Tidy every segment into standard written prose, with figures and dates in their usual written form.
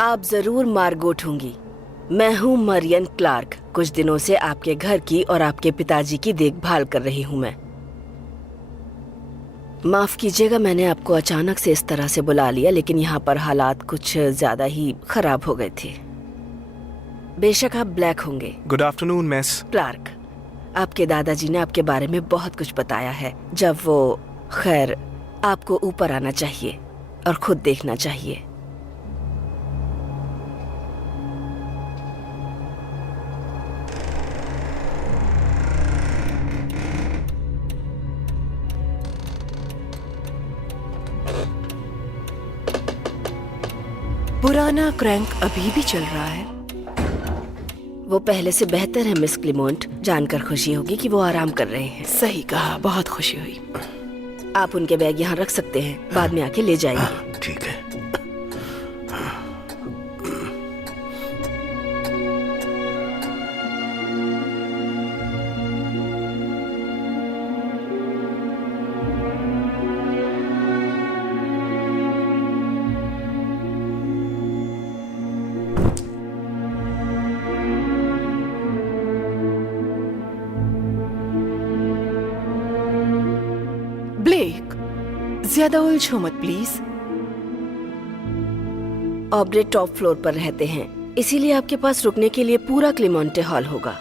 आप जरूर मार्गोट होंगी। मैं हूँ मरियन क्लार्क। कुछ दिनों से आपके घर की और आपके पिताजी की देखभाल कर रही हूँ मैं। माफ कीजिएगा, मैंने आपको अचानक से इस तरह से बुला लिया, लेकिन यहाँ पर हालात कुछ ज्यादा ही खराब हो गए थे। बेशक आप ब्लैक होंगे। गुड आफ्टरनून मिस क्लार्क, आपके दादाजी ने आपके बारे में बहुत कुछ बताया है। जब वो खैर, आपको ऊपर आना चाहिए और खुद देखना चाहिए। पुराना क्रैंक अभी भी चल रहा है। वो पहले से बेहतर है मिस क्लेमोंट। जानकर खुशी होगी कि वो आराम कर रहे हैं। सही कहा, बहुत खुशी हुई। आप उनके बैग यहाँ रख सकते हैं, बाद में आके ले जाएंगे। ठीक है। ब्लेक, ज्यादा उलझो मत प्लीज। ऑब्रे टॉप फ्लोर पर रहते हैं, इसीलिए आपके पास रुकने के लिए पूरा क्लेमोंटे हॉल होगा।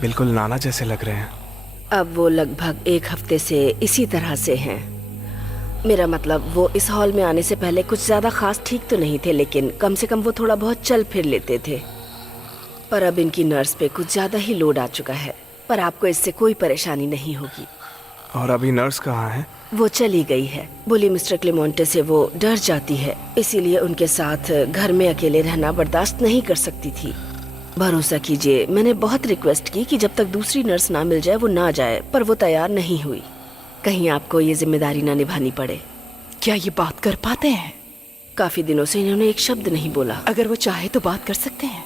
बिल्कुल नाना जैसे लग रहे हैं। अब वो लगभग एक हफ्ते से इसी तरह से हैं। मेरा मतलब, वो इस हॉल में आने से पहले कुछ ज्यादा खास ठीक तो नहीं थे, लेकिन कम से कम वो थोड़ा बहुत चल फिर लेते थे। पर अब इनकी नर्स पे कुछ ज्यादा ही लोड आ चुका है। पर आपको इससे कोई परेशानी नहीं होगी। और अभी नर्स कहाँ है? वो चली गई है। बोली मिस्टर क्लेमोंटे से वो डर जाती है, इसीलिए उनके साथ घर में अकेले रहना बर्दाश्त नहीं कर सकती थी। भरोसा कीजिए, मैंने बहुत रिक्वेस्ट की कि जब तक दूसरी नर्स ना मिल जाए वो ना जाए, पर वो तैयार नहीं हुई। कहीं आपको ये जिम्मेदारी ना निभानी पड़े। क्या ये बात कर पाते हैं? काफी दिनों से इन्होंने एक शब्द नहीं बोला। अगर वो चाहे तो बात कर सकते हैं।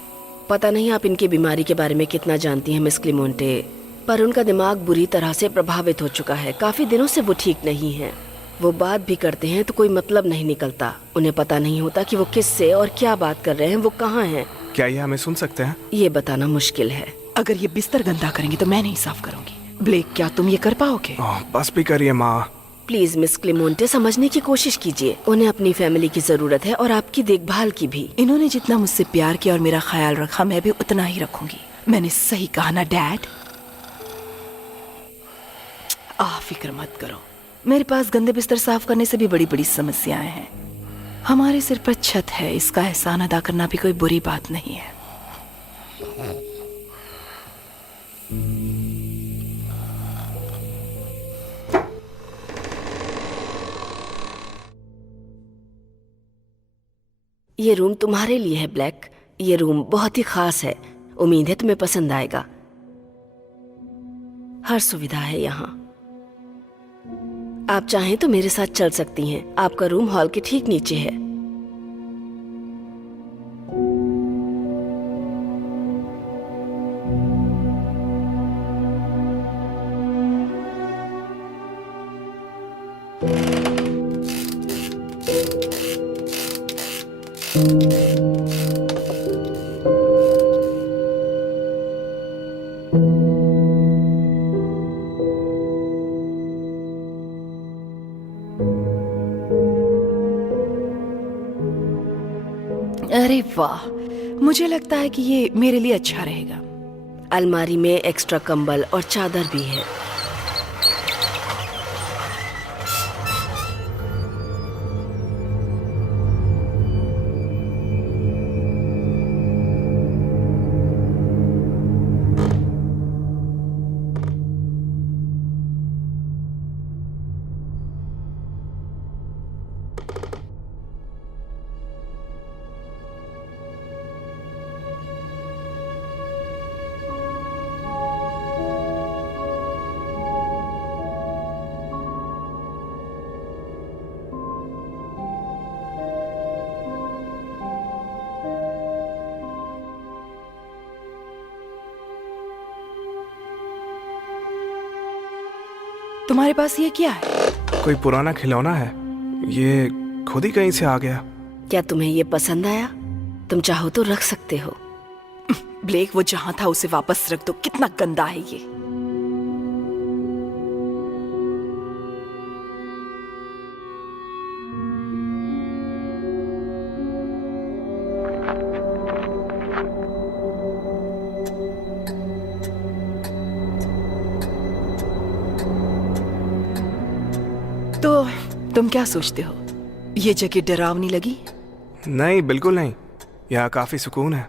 पता नहीं आप इनकी बीमारी के बारे में कितना जानती हैं मिस क्लेमोंटे, पर उनका दिमाग बुरी तरह से प्रभावित हो चुका है। काफी दिनों से वो ठीक नहीं है। वो बात भी करते हैं तो कोई मतलब नहीं निकलता। उन्हें पता नहीं होता कि वो किससे और क्या बात कर रहे हैं, वो कहाँ हैं। क्या ये हमें सुन सकते हैं? ये बताना मुश्किल है। अगर ये बिस्तर गंदा करेंगे तो मैं नहीं साफ करूंगी। ब्लेक, क्या तुम ये कर पाओगे? बस भी करिए माँ। प्लीज मिस क्लेमोंटे, समझने की कोशिश कीजिए। उन्हें अपनी फैमिली की जरूरत है और आपकी देखभाल की भी। इन्होंने जितना मुझसे प्यार किया और मेरा ख्याल रखा, मैं भी उतना ही रखूंगी। मैंने सही कहा ना डैड? फिक्र मत करो, मेरे पास गंदे बिस्तर साफ करने से भी बड़ी बड़ी समस्याएं हैं। हमारे सिर पर छत है, इसका एहसान अदा करना भी कोई बुरी बात नहीं है। ये रूम तुम्हारे लिए है ब्लैक। ये रूम बहुत ही खास है। उम्मीद है तुम्हें पसंद आएगा। हर सुविधा है यहाँ। आप चाहें तो मेरे साथ चल सकती हैं। आपका रूम हॉल के ठीक नीचे है। अरे वाह, मुझे लगता है कि ये मेरे लिए अच्छा रहेगा। अलमारी में एक्स्ट्रा कंबल और चादर भी है। तुम्हारे पास ये क्या है? कोई पुराना खिलौना है, ये खुद ही कहीं से आ गया। क्या तुम्हें ये पसंद आया? तुम चाहो तो रख सकते हो। ब्लेक, वो जहां था उसे वापस रख दो। कितना गंदा है ये। तो तुम क्या सोचते हो? ये जगह डरावनी लगी? नहीं, बिल्कुल नहीं। यहाँ काफी सुकून है।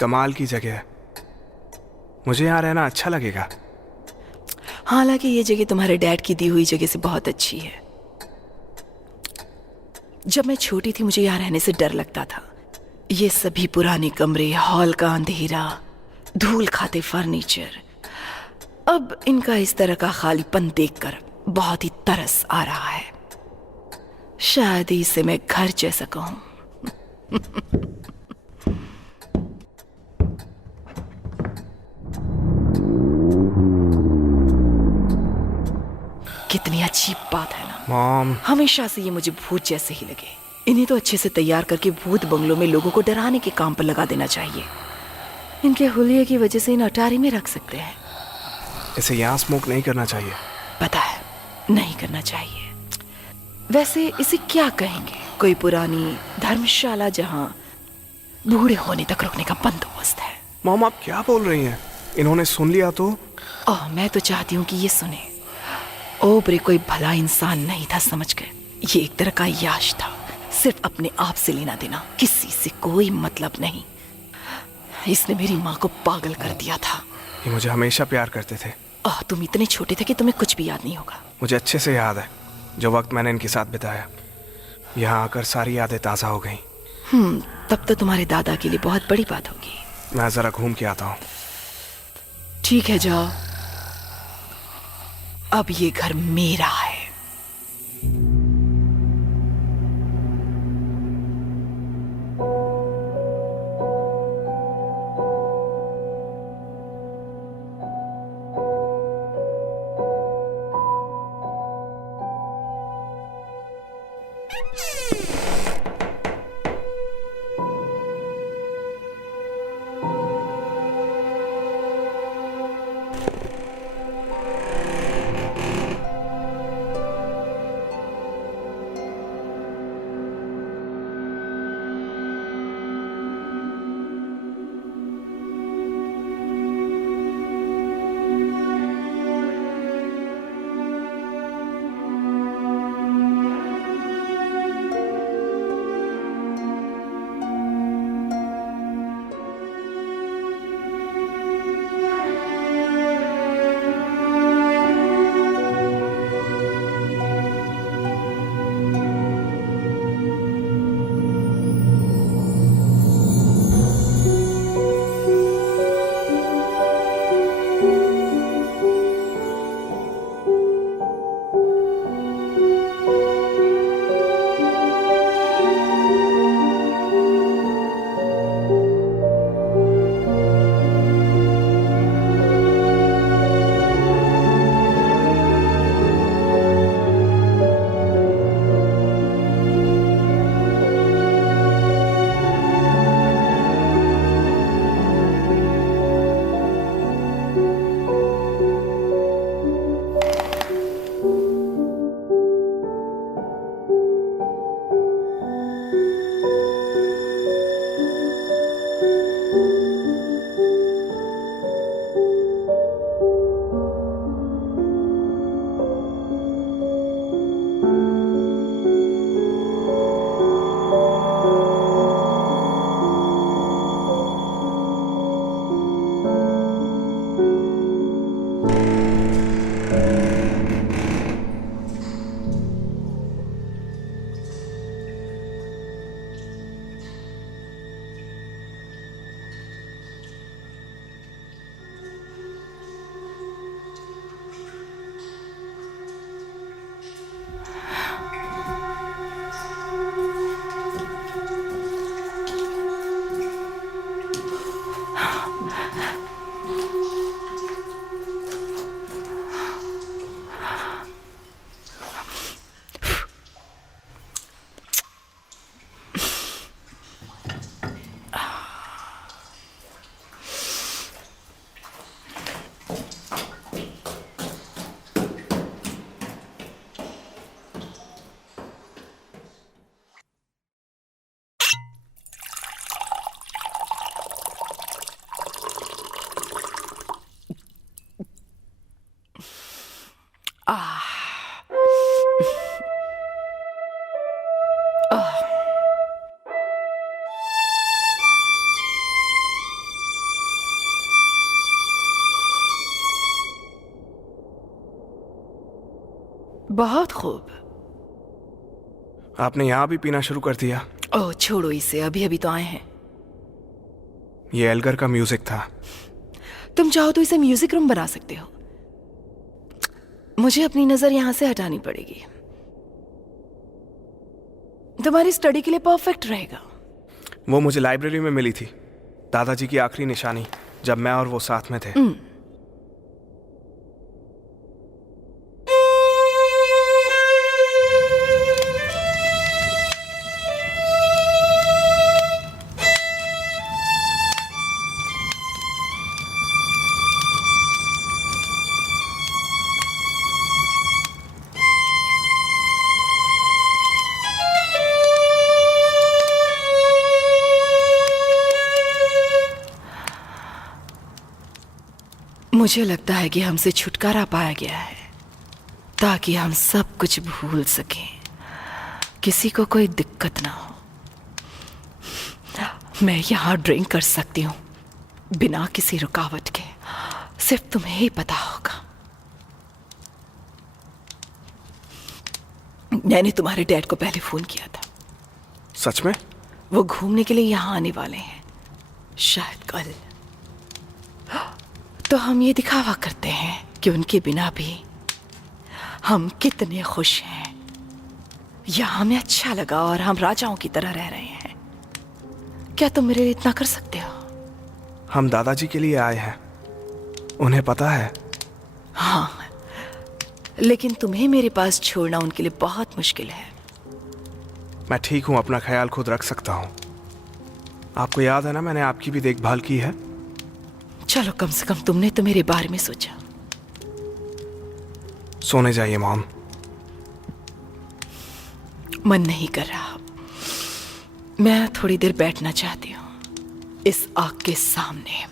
कमाल की जगह है। मुझे यहाँ रहना अच्छा लगेगा। हालांकि ये जगह तुम्हारे डैड की दी हुई जगह से बहुत अच्छी है। जब मैं छोटी थी मुझे यहाँ रहने से डर लगता था। ये सभी पुराने कमरे, हॉल का अंधेरा, धूल खाते फर्नीचर, अब इनका इस तरह का खालीपन देखकर बहुत ही तरस आ रहा है। शायद इसे मैं घर जैसा कहूं। कितनी अजीब बात है ना। मॉम, हमेशा से ये मुझे भूत जैसे ही लगे। इन्हें तो अच्छे से तैयार करके भूत बंगलों में लोगों को डराने के काम पर लगा देना चाहिए। इनके हुलिये की वजह से इन अटारी में रख सकते हैं। इसे यहाँ स्मोक नहीं करना चाहिए। पता है, नहीं करना चाहिए। वैसे इसे क्या कहेंगे? कोई पुरानी धर्मशाला जहां बूढ़े होने तक रुकने का बंदोबस्त है। मॉम, आप क्या बोल रही हैं? इन्होंने सुन लिया तो? ओह, मैं तो चाहती हूँ कि ये सुने। ओब्रे कोई भला इंसान नहीं था, समझ गए? ये एक तरह का याश था, सिर्फ अपने आप से लेना देना, किसी से कोई मतलब नहीं। इसने मेरी माँ को पागल कर दिया था। ये मुझे हमेशा प्यार करते थे। ओह, तुम इतने छोटे थे कि तुम्हें कुछ भी याद नहीं होगा। मुझे अच्छे से याद है जो वक्त मैंने इनके साथ बिताया। यहाँ आकर सारी यादें ताज़ा हो गई। तब तो तुम्हारे दादा के लिए बहुत बड़ी बात होगी। मैं ज़रा घूम के आता हूँ। ठीक है, जाओ। अब ये घर मेरा है। बहुत खूब। आपने यहाँ भी पीना शुरू कर दिया? ओह छोड़ो इसे, अभी अभी तो आए हैं। ये एल्गर का म्यूजिक था। तुम चाहो तो इसे म्यूजिक रूम बना सकते हो। मुझे अपनी नजर यहां से हटानी पड़ेगी। तुम्हारी स्टडी के लिए परफेक्ट रहेगा। वो मुझे लाइब्रेरी में मिली थी, दादाजी की आखिरी निशानी, जब मैं और वो साथ में थे। मुझे लगता है कि हमसे छुटकारा पाया गया है ताकि हम सब कुछ भूल सकें, किसी को कोई दिक्कत ना हो। मैं यहां ड्रिंक कर सकती हूं बिना किसी रुकावट के, सिर्फ तुम्हें ही पता होगा। मैंने तुम्हारे डैड को पहले फोन किया था। सच में? वो घूमने के लिए यहां आने वाले हैं, शायद कल। तो हम ये दिखावा करते हैं कि उनके बिना भी हम कितने खुश हैं। यहां हमें अच्छा लगा और हम राजाओं की तरह रह रहे हैं। क्या तुम मेरे लिए इतना कर सकते हो? हम दादाजी के लिए आए हैं, उन्हें पता है। हाँ, लेकिन तुम्हें मेरे पास छोड़ना उनके लिए बहुत मुश्किल है। मैं ठीक हूं, अपना ख्याल खुद रख सकता हूं। आपको याद है ना, मैंने आपकी भी देखभाल की है। चलो, कम से कम तुमने तो मेरे बारे में सोचा। सोने जाइए मॉम। मन नहीं कर रहा। मैं थोड़ी देर बैठना चाहती हूँ इस आग के सामने।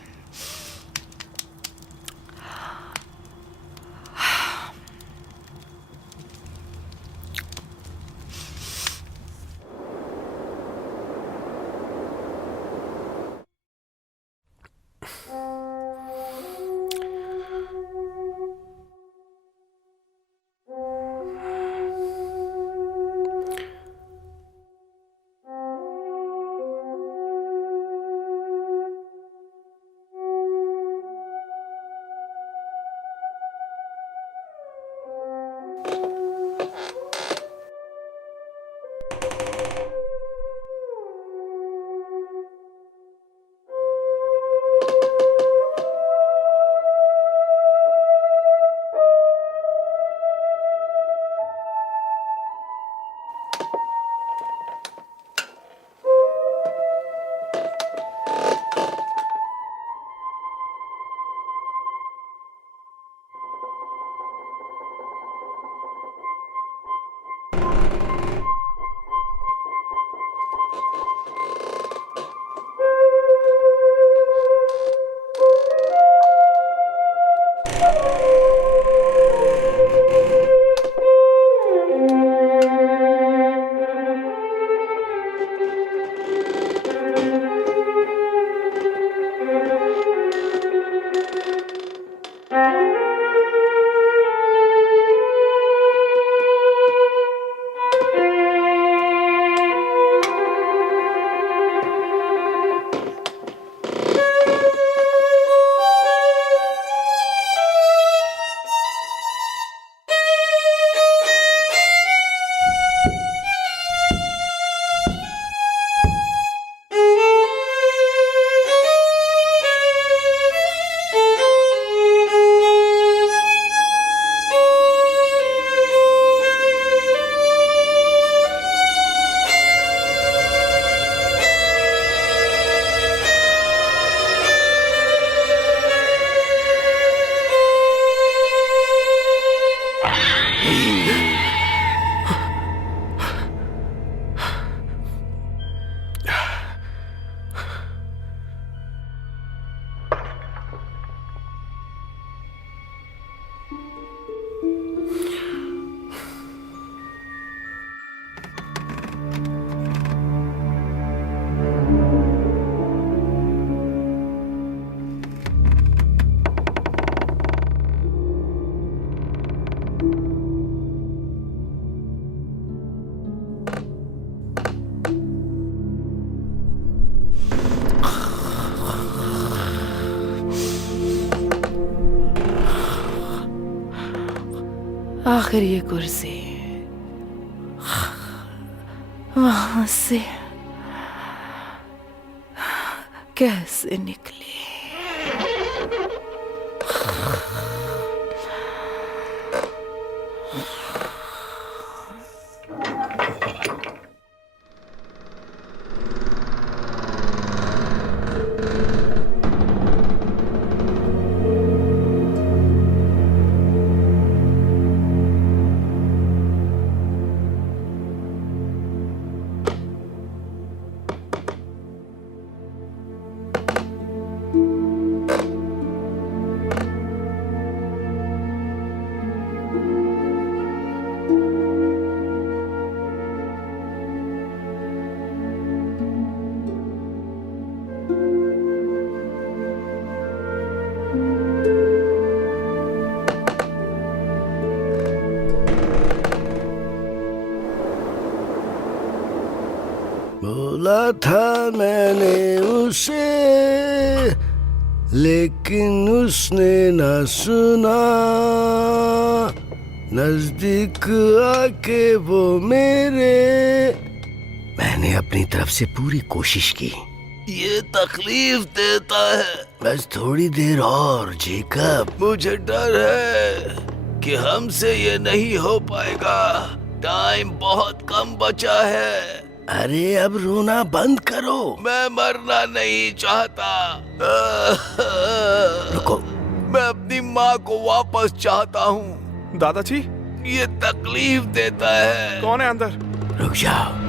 आखिर ये कुर्सी वहां से कैसे निकली? बोला था मैंने उसे, लेकिन उसने ना सुना। नजदीक आके वो मेरे, मैंने अपनी तरफ से पूरी कोशिश की। ये तकलीफ देता है, बस थोड़ी देर और जेकब। मुझे डर है कि हमसे ये नहीं हो पाएगा। टाइम बहुत कम बचा है। अरे अब रोना बंद करो। मैं मरना नहीं चाहता। रुको, मैं अपनी माँ को वापस चाहता हूँ। दादाजी, ये तकलीफ देता है। कौन है अंदर? रुक जाओ।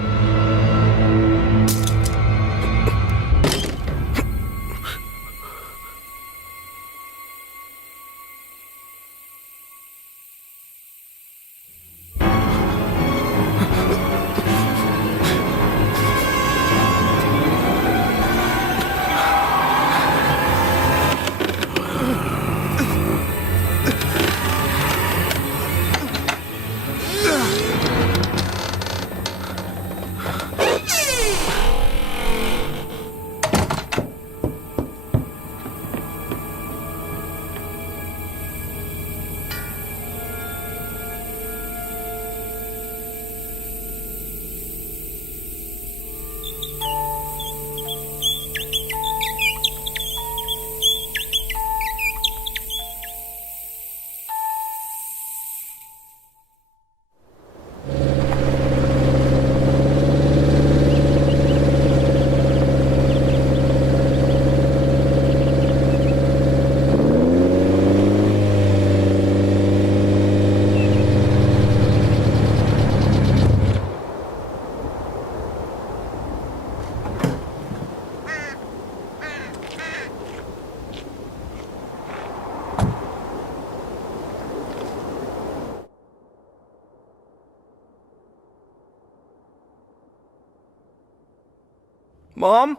मॉम,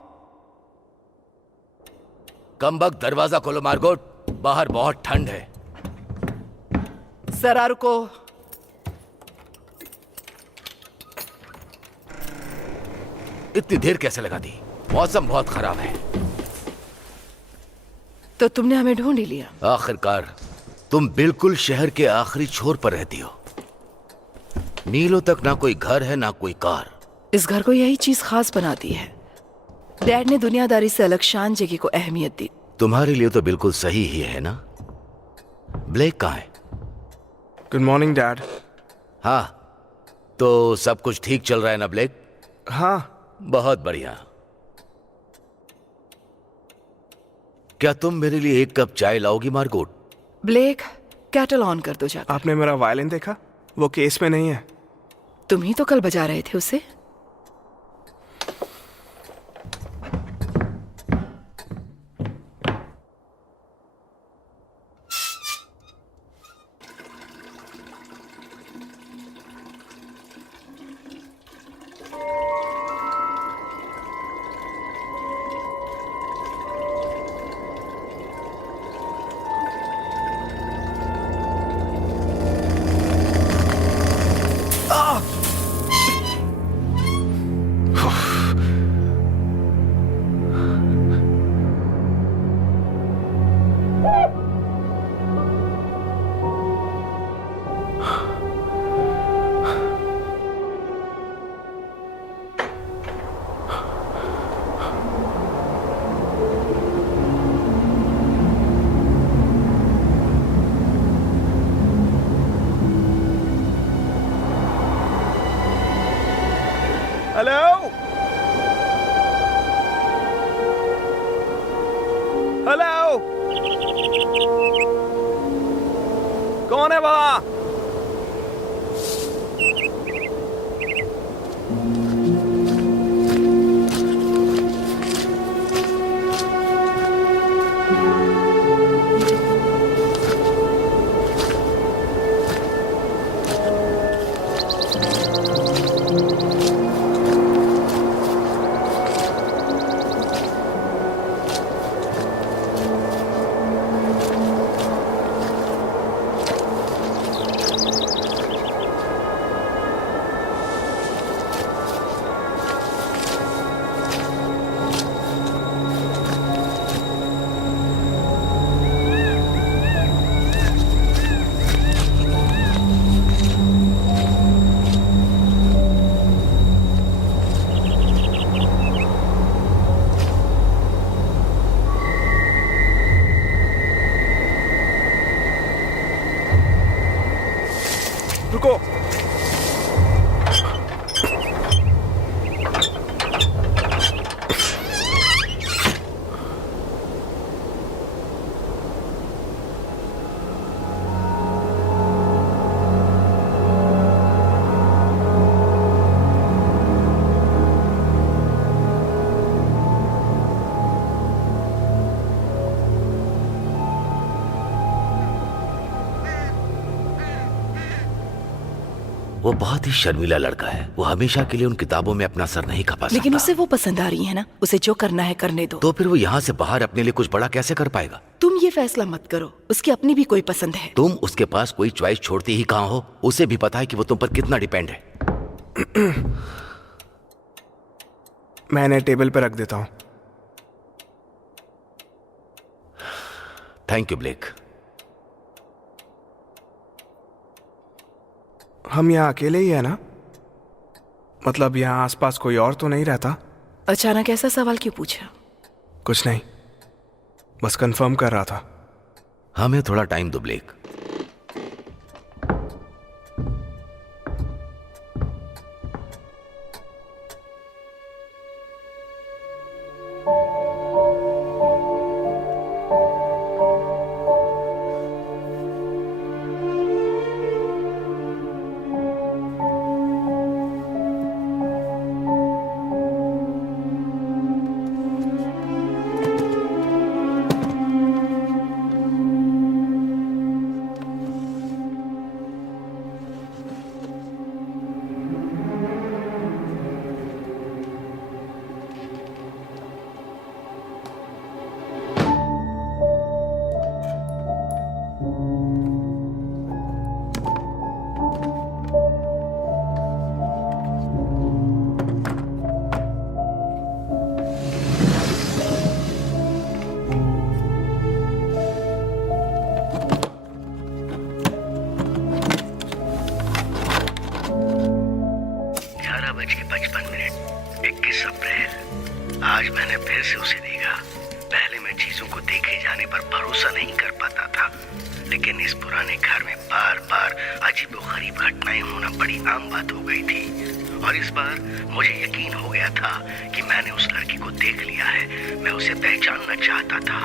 कमबख्त, दरवाजा खोलो मार्गोट, बाहर बहुत ठंड है। जरा रुको। इतनी देर कैसे लगा दी? मौसम बहुत खराब है। तो तुमने हमें ढूंढ ही लिया। आखिरकार तुम बिल्कुल शहर के आखिरी छोर पर रहती हो। मीलों तक ना कोई घर है ना कोई कार। इस घर को यही चीज खास बनाती है। डैड ने दुनियादारी से अलग शान जगह को अहमियत दी। तुम्हारे लिए तो बिल्कुल सही ही है ना? ब्लेक कहाँ है? Good morning dad. हाँ, तो सब कुछ ठीक चल रहा है ना ब्लेक? हाँ। बहुत बढ़िया। क्या तुम मेरे लिए एक कप चाय लाओगी मार्गोट? ब्लेक, कैटल ऑन कर दो जाकर। आपने मेरा वायलिन देखा? वो केस में नहीं है। तुम ही तो कल बजा रहे थे उसे। कौन है वहाँ? रुको। वो बहुत ही शर्मीला लड़का है। वो हमेशा के लिए उन किताबों में अपना सर नहीं खपा सकता। लेकिन उसे वो पसंद आ रही है ना, उसे जो करना है करने दो। तो फिर वो यहाँ से बाहर अपने लिए कुछ बड़ा कैसे कर पाएगा? तुम ये फैसला मत करो, उसकी अपनी भी कोई पसंद है। तुम उसके पास कोई चॉइस छोड़ती ही कहाँ हो? उसे भी पता है कि वो तुम पर कितना डिपेंड है। मैं इन्हें टेबल पर रख देता हूँ। Thank you Blake. हम यहाँ अकेले ही है ना? मतलब यहाँ आसपास कोई और तो नहीं रहता? अचानक ऐसा सवाल क्यों पूछा? कुछ नहीं, बस कंफर्म कर रहा था। हमें थोड़ा टाइम दो ब्लेक। आज मैंने फिर से उसे देखा। पहले मैं चीजों को देखे जाने पर भरोसा नहीं कर पाता था, लेकिन इस पुराने घर में बार बार अजीबोगरीब घटनाएं होना बड़ी आम बात हो गई थी। और इस बार मुझे यकीन हो गया था कि मैंने उस लड़की को देख लिया है। मैं उसे पहचानना चाहता था।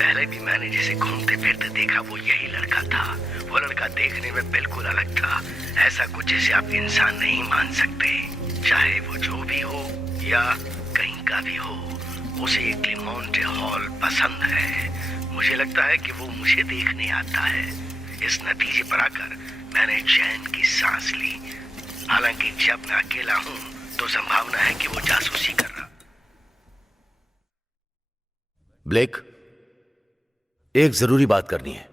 पहले भी मैंने जिसे घूमते फिरते देखा वो यही लड़का था। वो लड़का देखने में बिल्कुल अलग था, ऐसा कुछ जिसे आप इंसान नहीं मान सकते। चाहे वो जो भी हो या कहीं का भी हो, उसे क्लेमोंटे हॉल पसंद है। मुझे लगता है कि वो मुझे देखने आता है। इस नतीजे पर आकर मैंने चैन की सांस ली। हालांकि जब मैं अकेला हूं तो संभावना है कि वो जासूसी कर रहा। ब्लेक, एक जरूरी बात करनी है।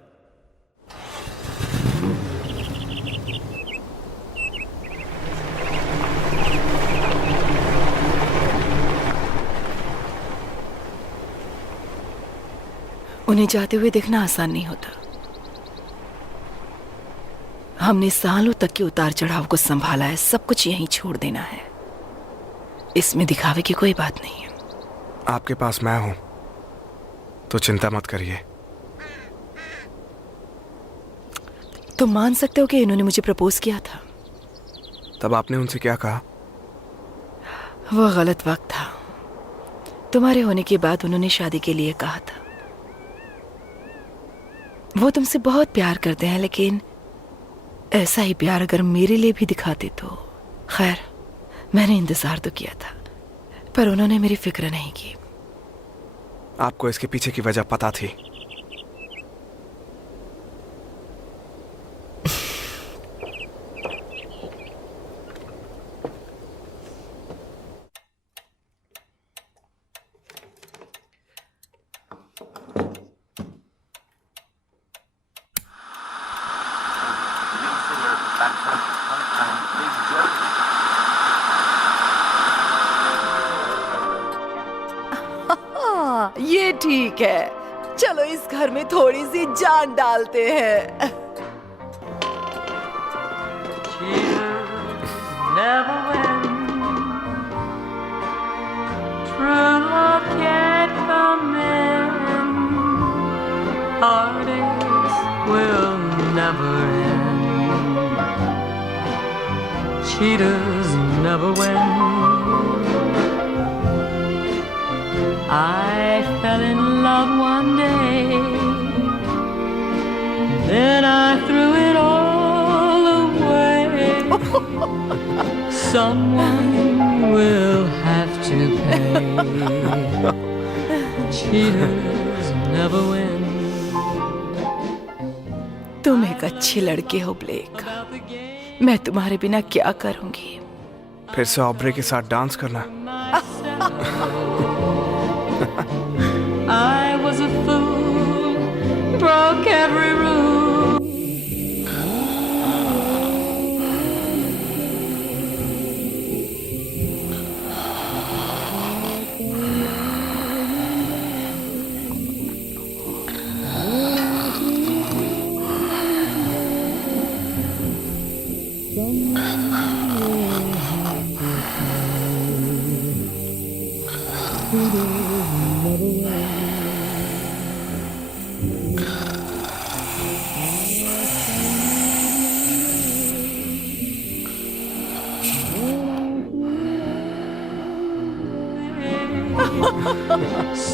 उन्हें जाते हुए देखना आसान नहीं होता। हमने सालों तक के उतार चढ़ाव को संभाला है, सब कुछ यहीं छोड़ देना है। इसमें दिखावे की कोई बात नहीं है। आपके पास मैं हूं, तो चिंता मत करिए। तुम मान सकते हो कि इन्होंने मुझे प्रपोज किया था। तब आपने उनसे क्या कहा? वो गलत वक्त था। तुम्हारे होने के बाद उन्होंने शादी के लिए कहा था। वो तुमसे बहुत प्यार करते हैं, लेकिन ऐसा ही प्यार अगर मेरे लिए भी दिखाते तो। खैर, मैंने इंतजार तो किया था, पर उन्होंने मेरी फिक्र नहीं की। आपको इसके पीछे की वजह पता थी? हाँ, ये ठीक है। चलो इस घर में थोड़ी सी जान डालते हैं। Never win. True love can't come in. Heartaches will never end. Cheaters never win. I fell in love one day, then I threw it all away. Someone will have to pay. Cheaters never win. तुम एक अच्छे लड़के हो black. मैं तुम्हारे बिना क्या करूंगी? फिर से ऑब्रे के साथ डांस करना। I was a fool, broke every rule.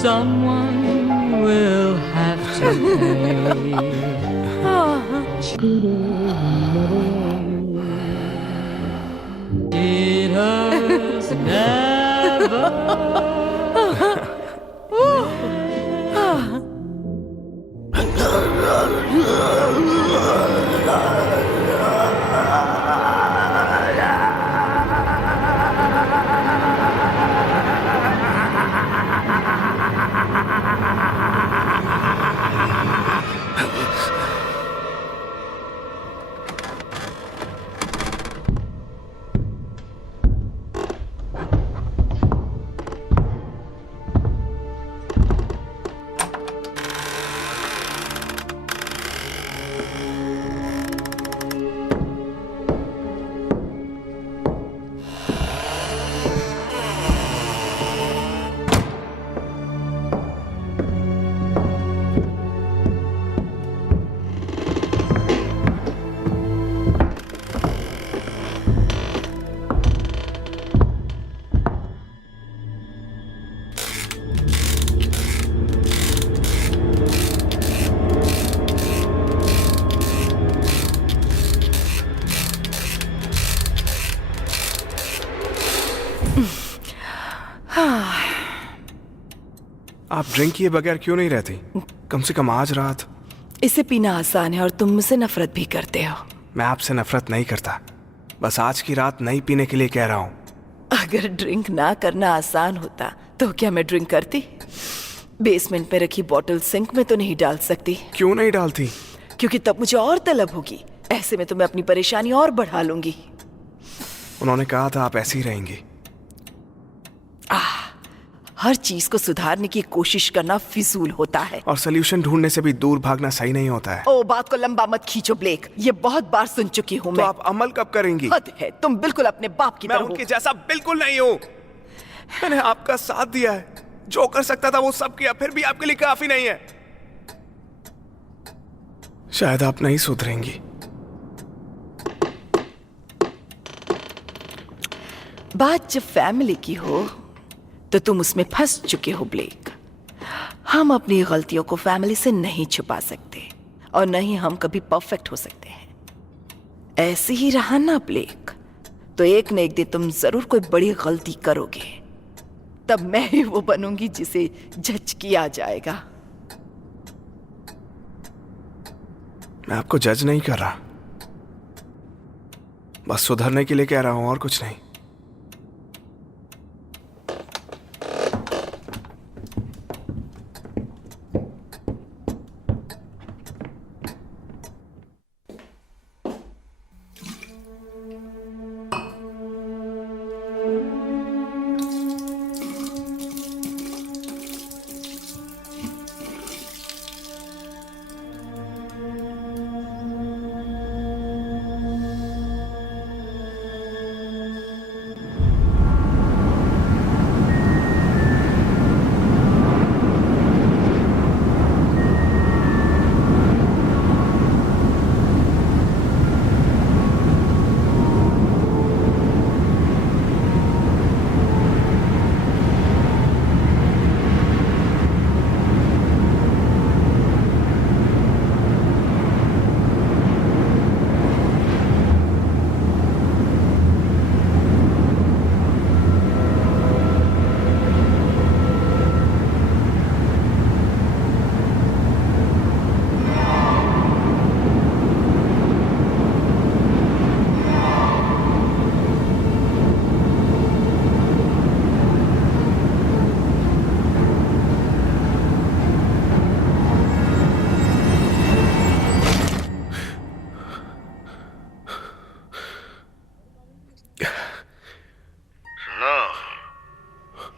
Someone will have to pay. Cheaters never. आप ड्रिंक किए बगैर क्यों नहीं रहती? कम से कम आज रात। इसे पीना आसान है और तुम मुझसे नफरत भी करते हो। मैं आपसे नफरत नहीं करता, बस आज की रात नहीं पीने के लिए कह रहा हूँ। अगर ड्रिंक ना करना आसान होता तो क्या मैं ड्रिंक करती? बेसमेंट में रखी बॉटल सिंक में तो नहीं डाल सकती। क्यों नहीं डालती? क्योंकि तब मुझे और तलब होगी। ऐसे में तो मैं अपनी परेशानी और बढ़ा लूंगी। उन्होंने कहा था आप ऐसी ही रहेंगी। हर चीज को सुधारने की कोशिश करना फिजूल होता है। और सोल्यूशन ढूंढने से भी दूर भागना सही नहीं होता है। ओ, बात को लंबा मत खींचो ब्लेक, ये बहुत बार सुन चुकी हूँ तो मैं। आप अमल कब करेंगी? हद है, तुम बिल्कुल अपने बाप की मैं तरह हो। उनके जैसा बिल्कुल नहीं हूँ। मैंने आपका साथ दिया है, जो कर सकता था वो सब किया, फिर भी आपके लिए काफी नहीं है। शायद आप नहीं सुधरेंगी। बात जब फैमिली की हो तो तुम उसमें फंस चुके हो ब्लेक। हम अपनी गलतियों को फैमिली से नहीं छुपा सकते। और न ही हम कभी परफेक्ट हो सकते हैं। ऐसे ही रहा ना ब्लेक, तो एक न एक दिन तुम जरूर कोई बड़ी गलती करोगे, तब मैं ही वो बनूंगी जिसे जज किया जाएगा। मैं आपको जज नहीं कर रहा, बस सुधरने के लिए कह रहा हूं, और कुछ नहीं।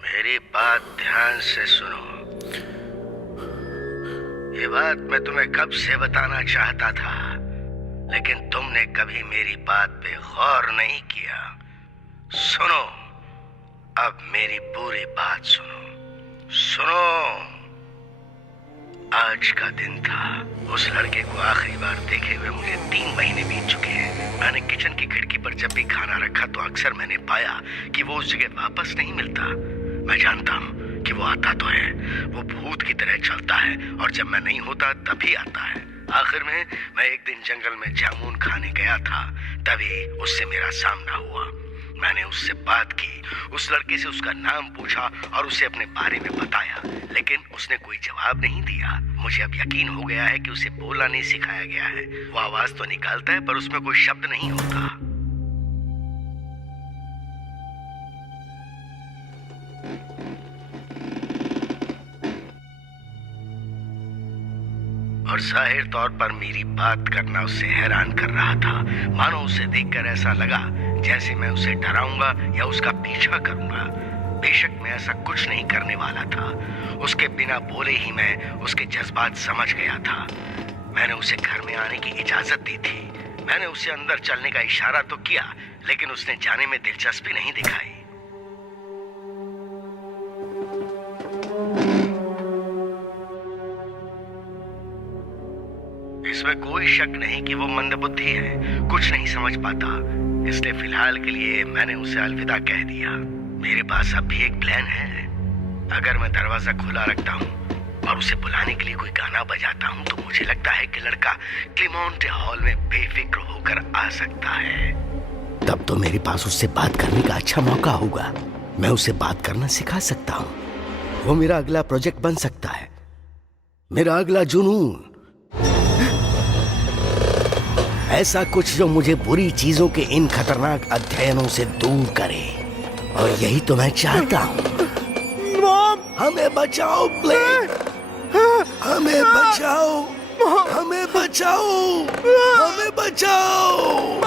मेरी बात ध्यान से सुनो। ये बात मैं तुम्हें कब से बताना चाहता था, लेकिन तुमने कभी मेरी बात पे गौर नहीं किया। सुनो, अब मेरी पूरी बात सुनो। सुनो, आज का दिन था। उस लड़के को आखिरी बार देखे हुए मुझे 3 महीने बीत चुके हैं। मैंने किचन की खिड़की पर जब भी खाना रखा तो अक्सर मैंने पाया कि वो उस जगह वापस नहीं मिलता। मैं जानता हूँ कि वो आता तो है, वो भूत की तरह चलता है और जब मैं नहीं होता तभी आता है। आखिर में मैं एक दिन जंगल में जामुन खाने गया था, तभी उससे मेरा सामना हुआ। मैंने उससे बात की, उस लड़के से उसका नाम पूछा और उसे अपने बारे में बताया, लेकिन उसने कोई जवाब नहीं दिया। मुझे अब यकीन हो गया है कि उसे बोलना नहीं सिखाया गया है। वो आवाज तो निकालता है पर उसमें कोई शब्द नहीं होता। और जाहिर तौर पर मेरी बात करना उसे हैरान कर रहा था। मानो उसे देखकर ऐसा लगा जैसे मैं उसे डराऊंगा या उसका पीछा करूंगा। बेशक मैं ऐसा कुछ नहीं करने वाला था। उसके बिना बोले ही मैं उसके जज्बात समझ गया था। मैंने उसे घर में आने की इजाजत दी थी। मैंने उसे अंदर चलने का इशारा तो किया, लेकिन उसने जाने में दिलचस्पी नहीं दिखाई। इसमें कोई शक नहीं कि वो मंदबुद्धि है, कुछ नहीं समझ पाता। इसलिए फिलहाल के लिए मैंने उसे अलविदा कह दिया। मेरे पास अब भी एक प्लान है। अगर मैं दरवाजा खुला रखता हूँ और उसे बुलाने के लिए कोई गाना बजाता हूँ तो मुझे लगता है कि लड़का क्लेमोंटे हॉल में बेफिक्र होकर आ सकता है। तब तो मेरे पास उससे बात करने का अच्छा मौका होगा। मैं उसे बात करना सिखा सकता हूँ। वो मेरा अगला प्रोजेक्ट बन सकता है, मेरा अगला जुनून। ऐसा कुछ जो मुझे बुरी चीजों के इन खतरनाक अध्ययनों से दूर करे। और यही तो मैं चाहता हूँ। हमें बचाओ ब्लेक, हमें बचाओ, हमें बचाओ, हमें बचाओ।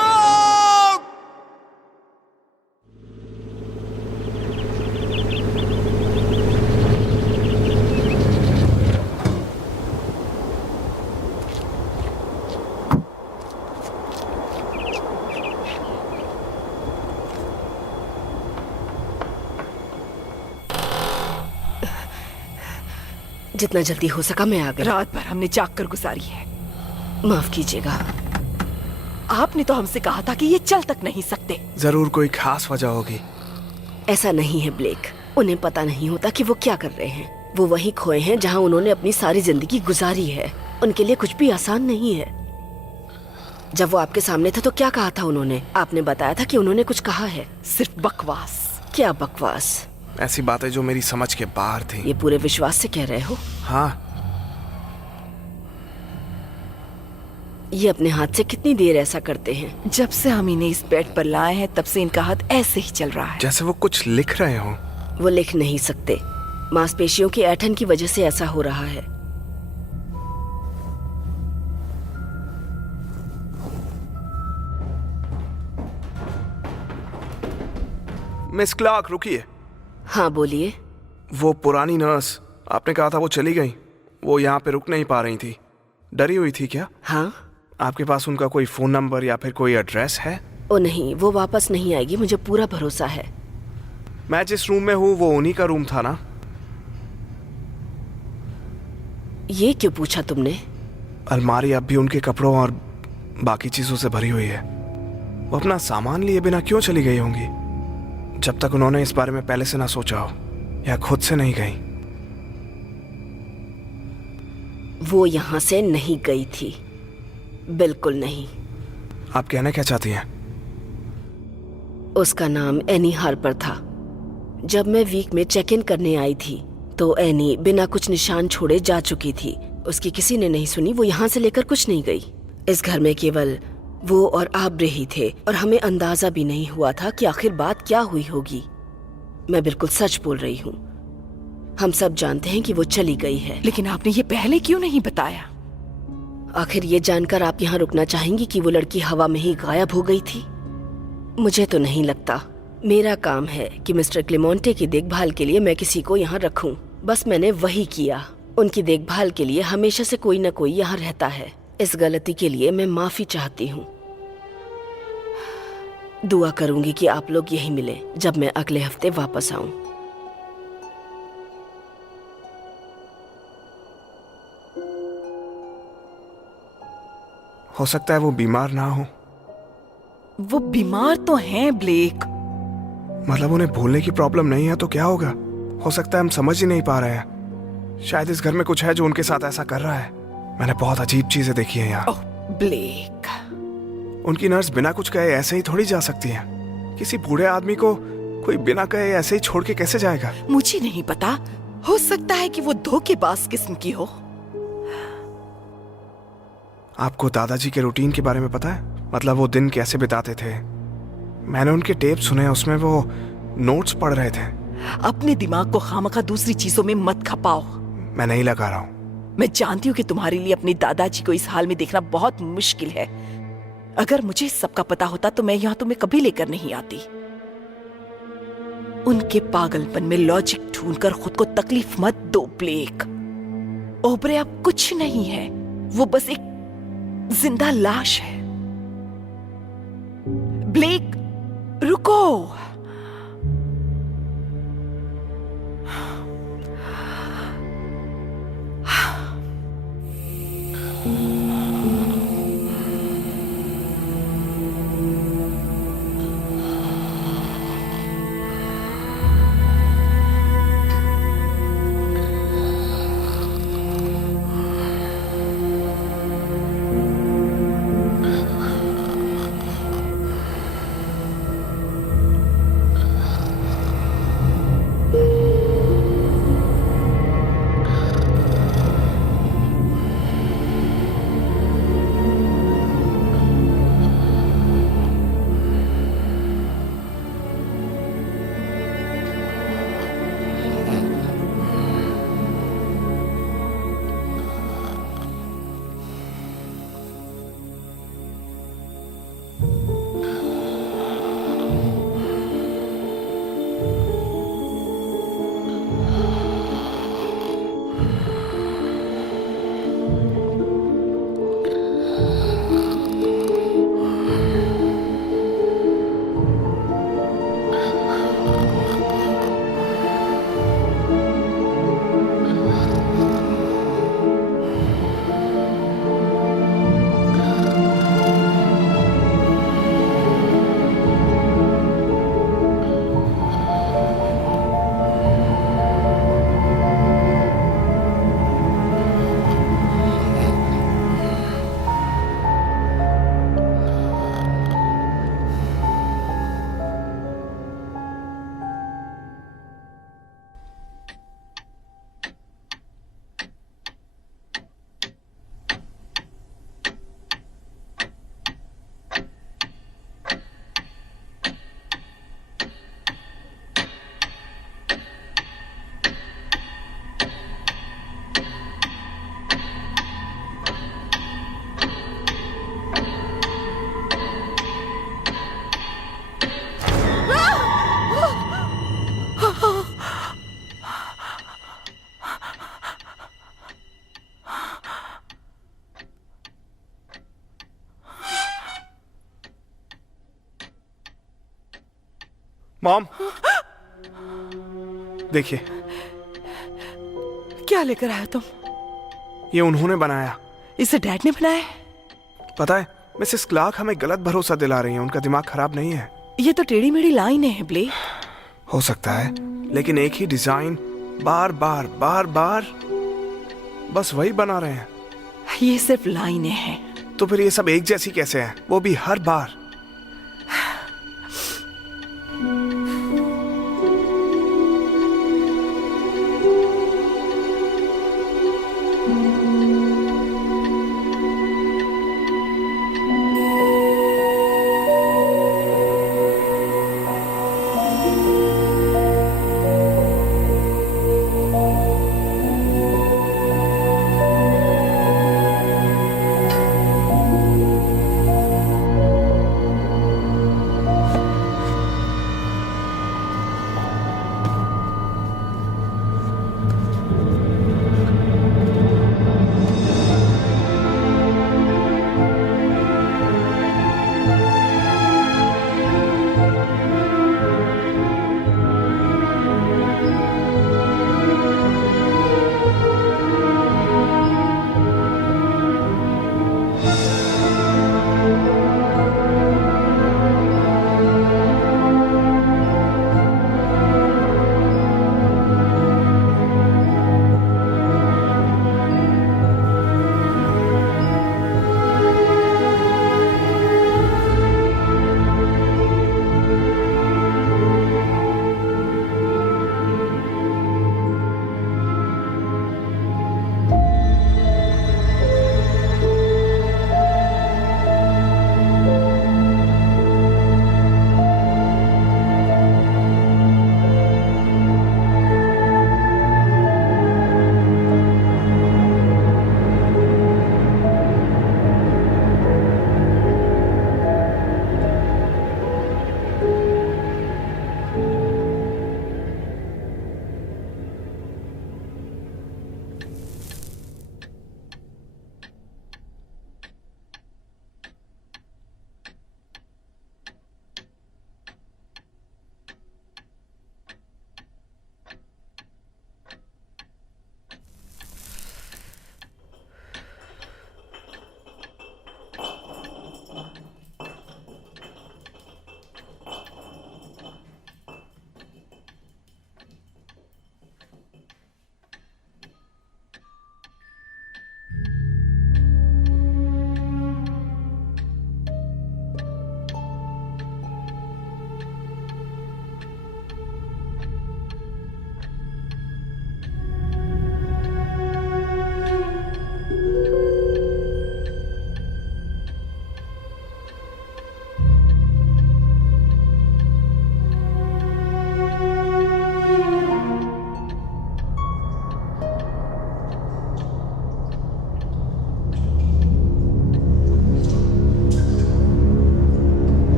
जितना जल्दी हो सका मैं आ गई। रात भर हमने जाग कर गुजारी है। माफ कीजिएगा। आपने तो हमसे कहा था कि ये चल तक नहीं सकते। जरूर कोई खास वजह होगी। ऐसा नहीं है ब्लेक, उन्हें पता नहीं होता कि वो क्या कर रहे हैं। वो वहीं खोए हैं जहां उन्होंने अपनी सारी जिंदगी गुजारी है। उनके लिए कुछ भी आसान नहीं है। जब वो आपके सामने थे तो क्या कहा था उन्होंने? आपने बताया था कि उन्होंने कुछ कहा है। सिर्फ बकवास। क्या बकवास? ऐसी बातें जो मेरी समझ के बाहर थी। ये पूरे विश्वास से कह रहे हो? हाँ, ये अपने हाथ से कितनी देर ऐसा करते हैं? जब से हम इन्हें इस बेड पर लाए हैं तब से इनका हाथ ऐसे ही चल रहा है। जैसे वो कुछ लिख रहे हो। वो लिख नहीं सकते। मांसपेशियों की ऐंठन की वजह से ऐसा हो रहा है। मिस क्लार्क, रुकिए। हाँ बोलिए। वो पुरानी नर्स, आपने कहा था वो चली गई। वो यहाँ पे रुक नहीं पा रही थी। डरी हुई थी क्या? हाँ। आपके पास उनका कोई फोन नंबर या फिर कोई एड्रेस है? ओ नहीं, वो वापस नहीं आएगी, मुझे पूरा भरोसा है। मैं जिस रूम में हूँ वो उन्हीं का रूम था ना? ये क्यों पूछा तुमने? अलमारी अब भी उनके कपड़ों और बाकी चीजों से भरी हुई है। वो अपना सामान लिए बिना क्यों चली गई होंगी? जब तक उन्होंने इस बारे में पहले से ना सोचा हो या खुद से नहीं गई। वो यहाँ से नहीं गई थी, बिल्कुल नहीं। आप कहना क्या चाहती हैं? उसका नाम एनी हार्पर था। जब मैं वीक में चेक इन करने आई थी तो एनी बिना कुछ निशान छोड़े जा चुकी थी। उसकी किसी ने नहीं सुनी। वो यहाँ से लेकर कुछ नहीं गई। इस घर में केवल वो और आब्रे ही थे और हमें अंदाजा भी नहीं हुआ था कि आखिर बात क्या हुई होगी। मैं बिल्कुल सच बोल रही हूँ। हम सब जानते हैं कि वो चली गई है। लेकिन आपने ये पहले क्यों नहीं बताया? आखिर ये जानकर आप यहाँ रुकना चाहेंगी कि वो लड़की हवा में ही गायब हो गई थी? मुझे तो नहीं लगता। मेरा काम है कि मिस्टर क्लेमोंटे की देखभाल के लिए मैं किसी को यहाँ रखूं। बस मैंने वही किया। उनकी देखभाल के लिए हमेशा से कोई न कोई यहाँ रहता है। इस गलती के लिए मैं माफी चाहती हूँ। दुआ करूंगी कि आप लोग यही मिले जब मैं अगले हफ्ते वापस आऊं। हो सकता है वो बीमार ना हो। वो बीमार तो हैं ब्लेक। मतलब उन्हें भूलने की प्रॉब्लम नहीं है तो क्या होगा? हो सकता है हम समझ ही नहीं पा रहे हैं। शायद इस घर में कुछ है जो उनके साथ ऐसा कर रहा है। मैंने बहुत अजीब चीजें देखी हैं यहाँ। ओह ब्लेक। उनकी नर्स बिना कुछ कहे ऐसे ही थोड़ी जा सकती है। किसी बूढ़े आदमी को कोई बिना कहे ऐसे ही छोड़ के कैसे जाएगा? मुझे नहीं पता। हो सकता है कि वो धोखेबाज किस्म की हो। आपको दादाजी के रूटीन के बारे में पता है? मतलब वो दिन कैसे बिताते थे? मैंने उनके टेप सुने, उसमें वो नोट्स पढ़ रहे थे। अपने दिमाग को खामखा दूसरी चीजों में मत खपाओ। मैं नहीं लगा रहा हूँ। मैं जानती हूँ कि तुम्हारे लिए अपने दादाजी को इस हाल में देखना बहुत मुश्किल है। अगर मुझे इस सब का पता होता तो मैं यहाँ तुम्हें कभी लेकर नहीं आती। उनके पागलपन में लॉजिक ढूंढकर खुद को तकलीफ मत दो ब्लेक। ओबरे अब कुछ नहीं है, वो बस एक जिंदा लाश है। ब्लेक रुको। मॉम, देखिए क्या लेकर आया तुम? ये उन्होंने बनाया। इसे डैड ने बनाया है? पता है, मिसेस क्लार्क हमें गलत भरोसा दिला रही हैं। उनका दिमाग खराब नहीं है। ये तो टेढ़ी मेढ़ी लाइनें हैं ब्लेक। हो सकता है, लेकिन एक ही डिजाइन बार बार बार बार बस वही बना रहे हैं। ये सिर्फ लाइनें हैं। तो फिर ये सब एक जैसी कैसे हैं? वो भी हर बार।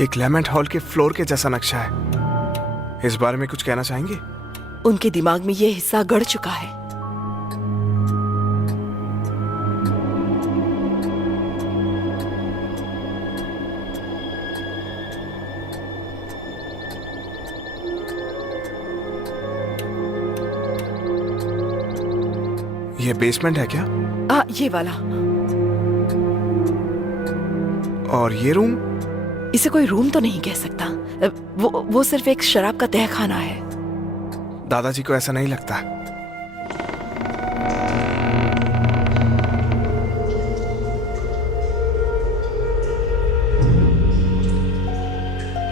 ये क्लेमेंट हॉल के फ्लोर के जैसा नक्शा है। इस बारे में कुछ कहना चाहेंगे? उनके दिमाग में ये हिस्सा गड़ चुका है। ये बेसमेंट है क्या? ये वाला। और ये रूम? इसे कोई रूम तो नहीं कह सकता। वो सिर्फ एक शराब का तहखाना है। दादाजी को ऐसा नहीं लगता।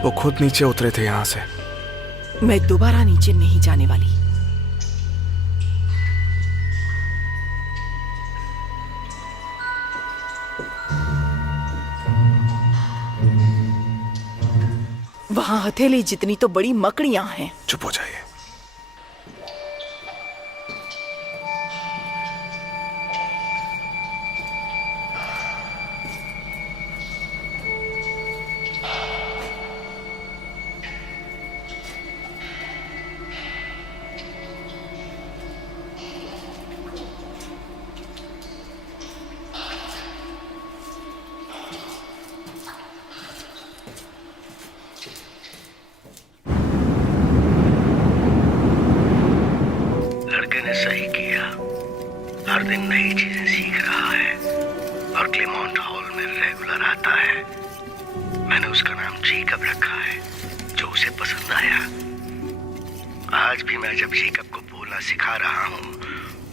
वो खुद नीचे उतरे थे यहां से। मैं दोबारा नीचे नहीं जाने वाली। वहाँ हथेली जितनी तो बड़ी मकड़ियां हैं। चुप हो जाइए। लड़के ने सही किया, हर दिन नई चीजें सीख रहा है और क्लेमोंट हॉल में रेगुलर आता है। मैंने उसका नाम जेकब रखा है, जो उसे पसंद आया। आज भी मैं जब जेकब को बोलना सिखा रहा हूँ,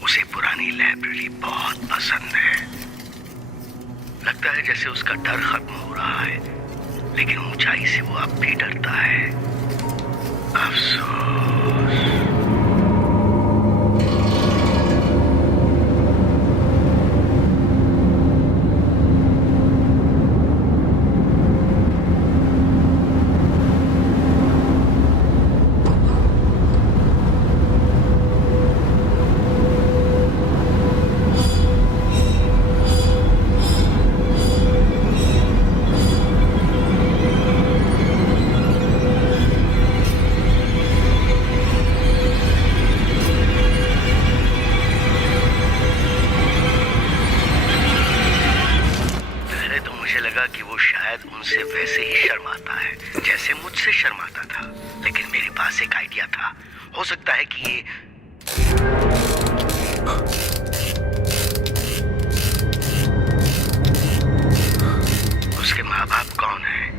उसे पुरानी लाइब्रेरी बहुत पसंद है। लगता है जैसे उसका डर खत्म हो रहा है, लेकिन ऊंचाई से वो अब भी डरता है। अफसोस। कि वो शायद उनसे वैसे ही शर्माता है जैसे मुझसे शर्माता था, लेकिन मेरे पास एक आइडिया था। हो सकता है कि ये उसके माँ बाप कौन है?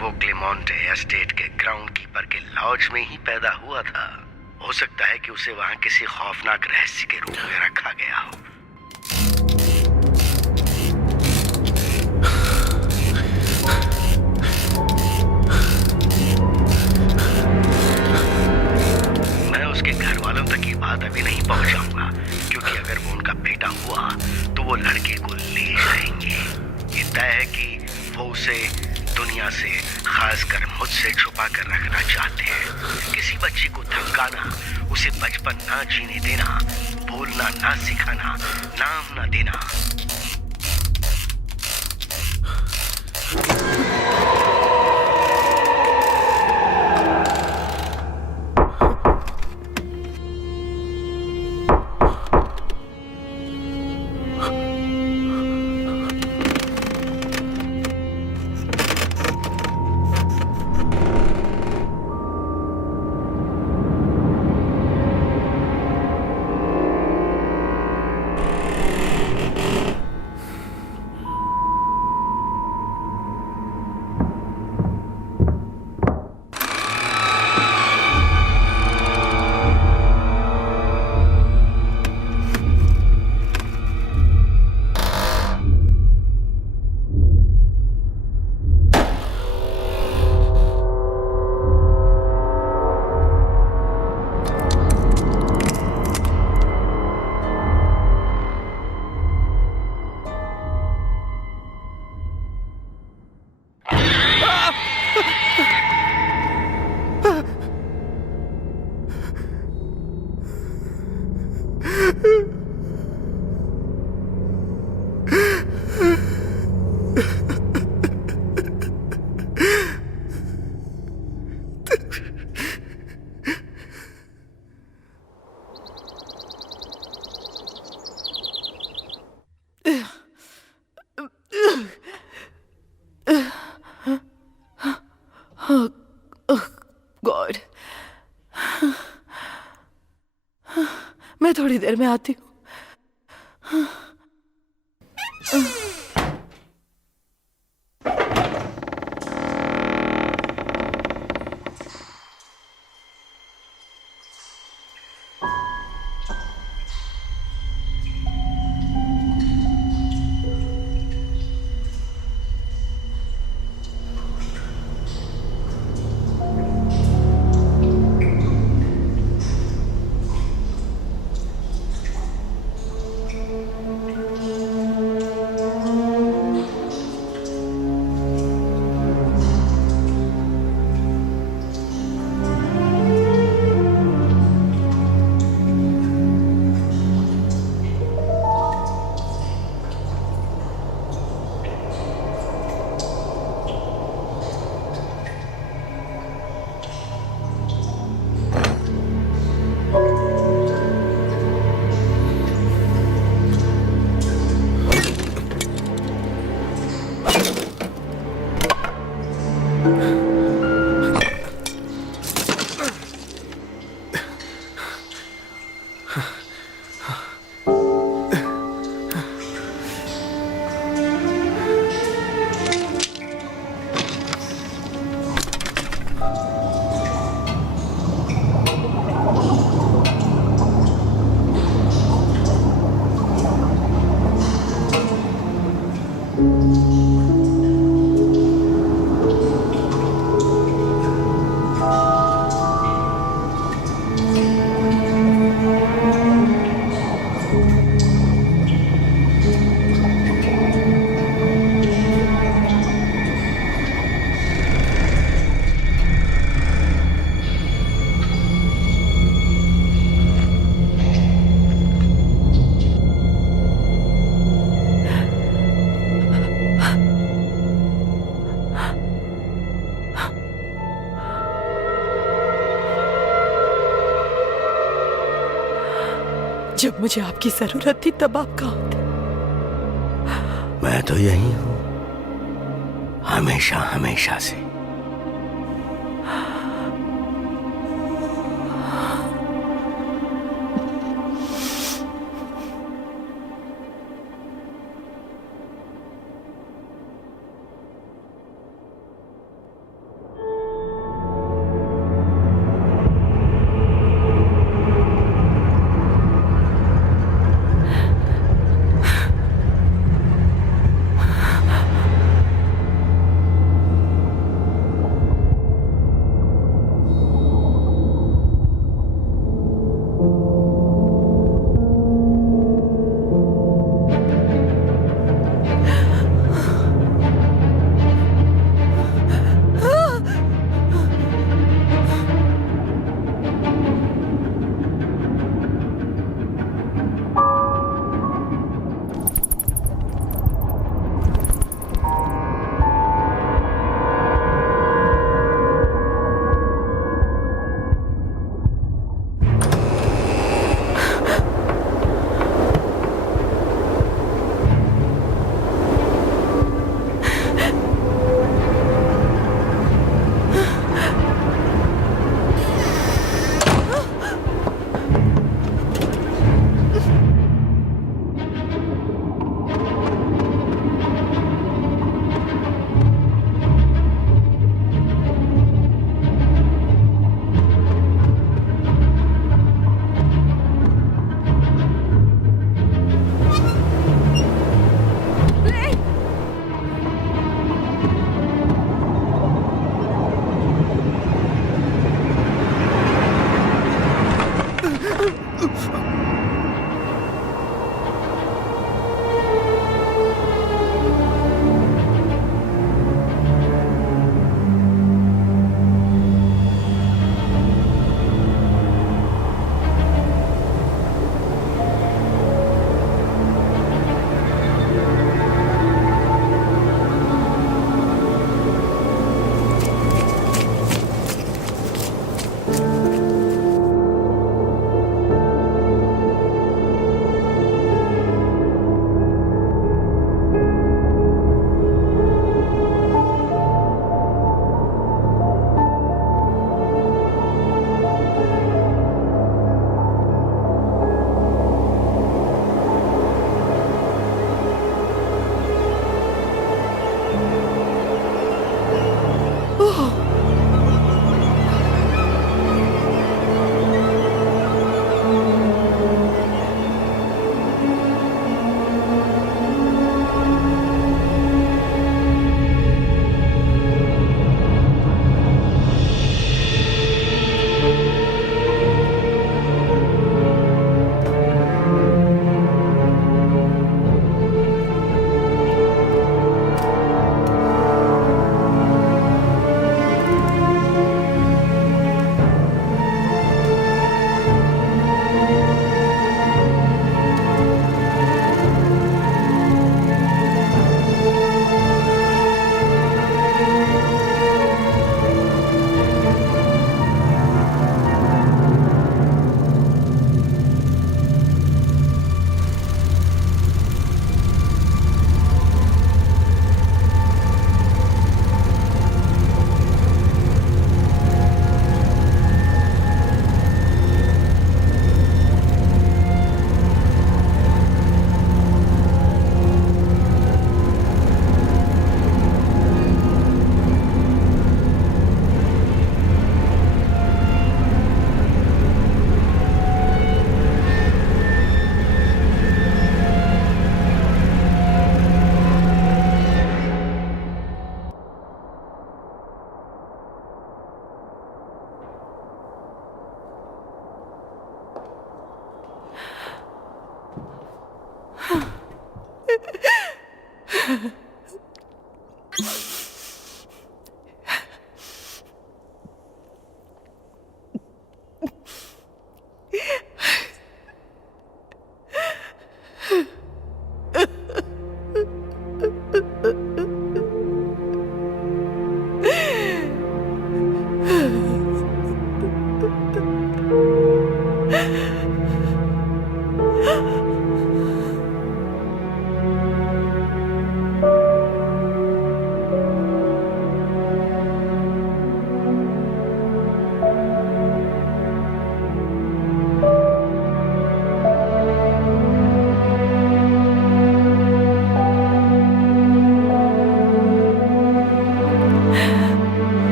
वो क्लेमोंट एस्टेट के ग्राउंड कीपर के लॉज में ही पैदा हुआ था। हो सकता है कि उसे वहां किसी खौफनाक रहस्य के रूप में रखा गया हो। उसके घर वालों तक ये बात अभी नहीं पहुंचाऊंगा, क्योंकि अगर वो उनका बेटा हुआ तो वो लड़के को ले जाएंगे। ये तय है कि वो उसे दुनिया से, खासकर मुझसे छुपा कर रखना चाहते हैं। किसी बच्चे को धमकाना, उसे बचपन ना जीने देना, बोलना ना सिखाना, नाम ना देना। गॉड, मैं थोड़ी देर में आती हूँ। जब मुझे आपकी जरूरत थी तब आप कहाँ थे? मैं तो यही हूं, हमेशा हमेशा से।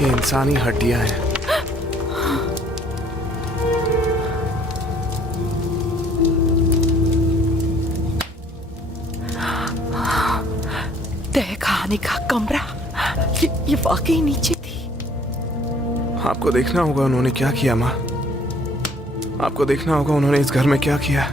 ये इंसानी हड्डियां हैं। तय खाने का कमरा, ये वाकई नीचे थी। आपको देखना होगा उन्होंने क्या किया माँ। आपको देखना होगा उन्होंने इस घर में क्या किया।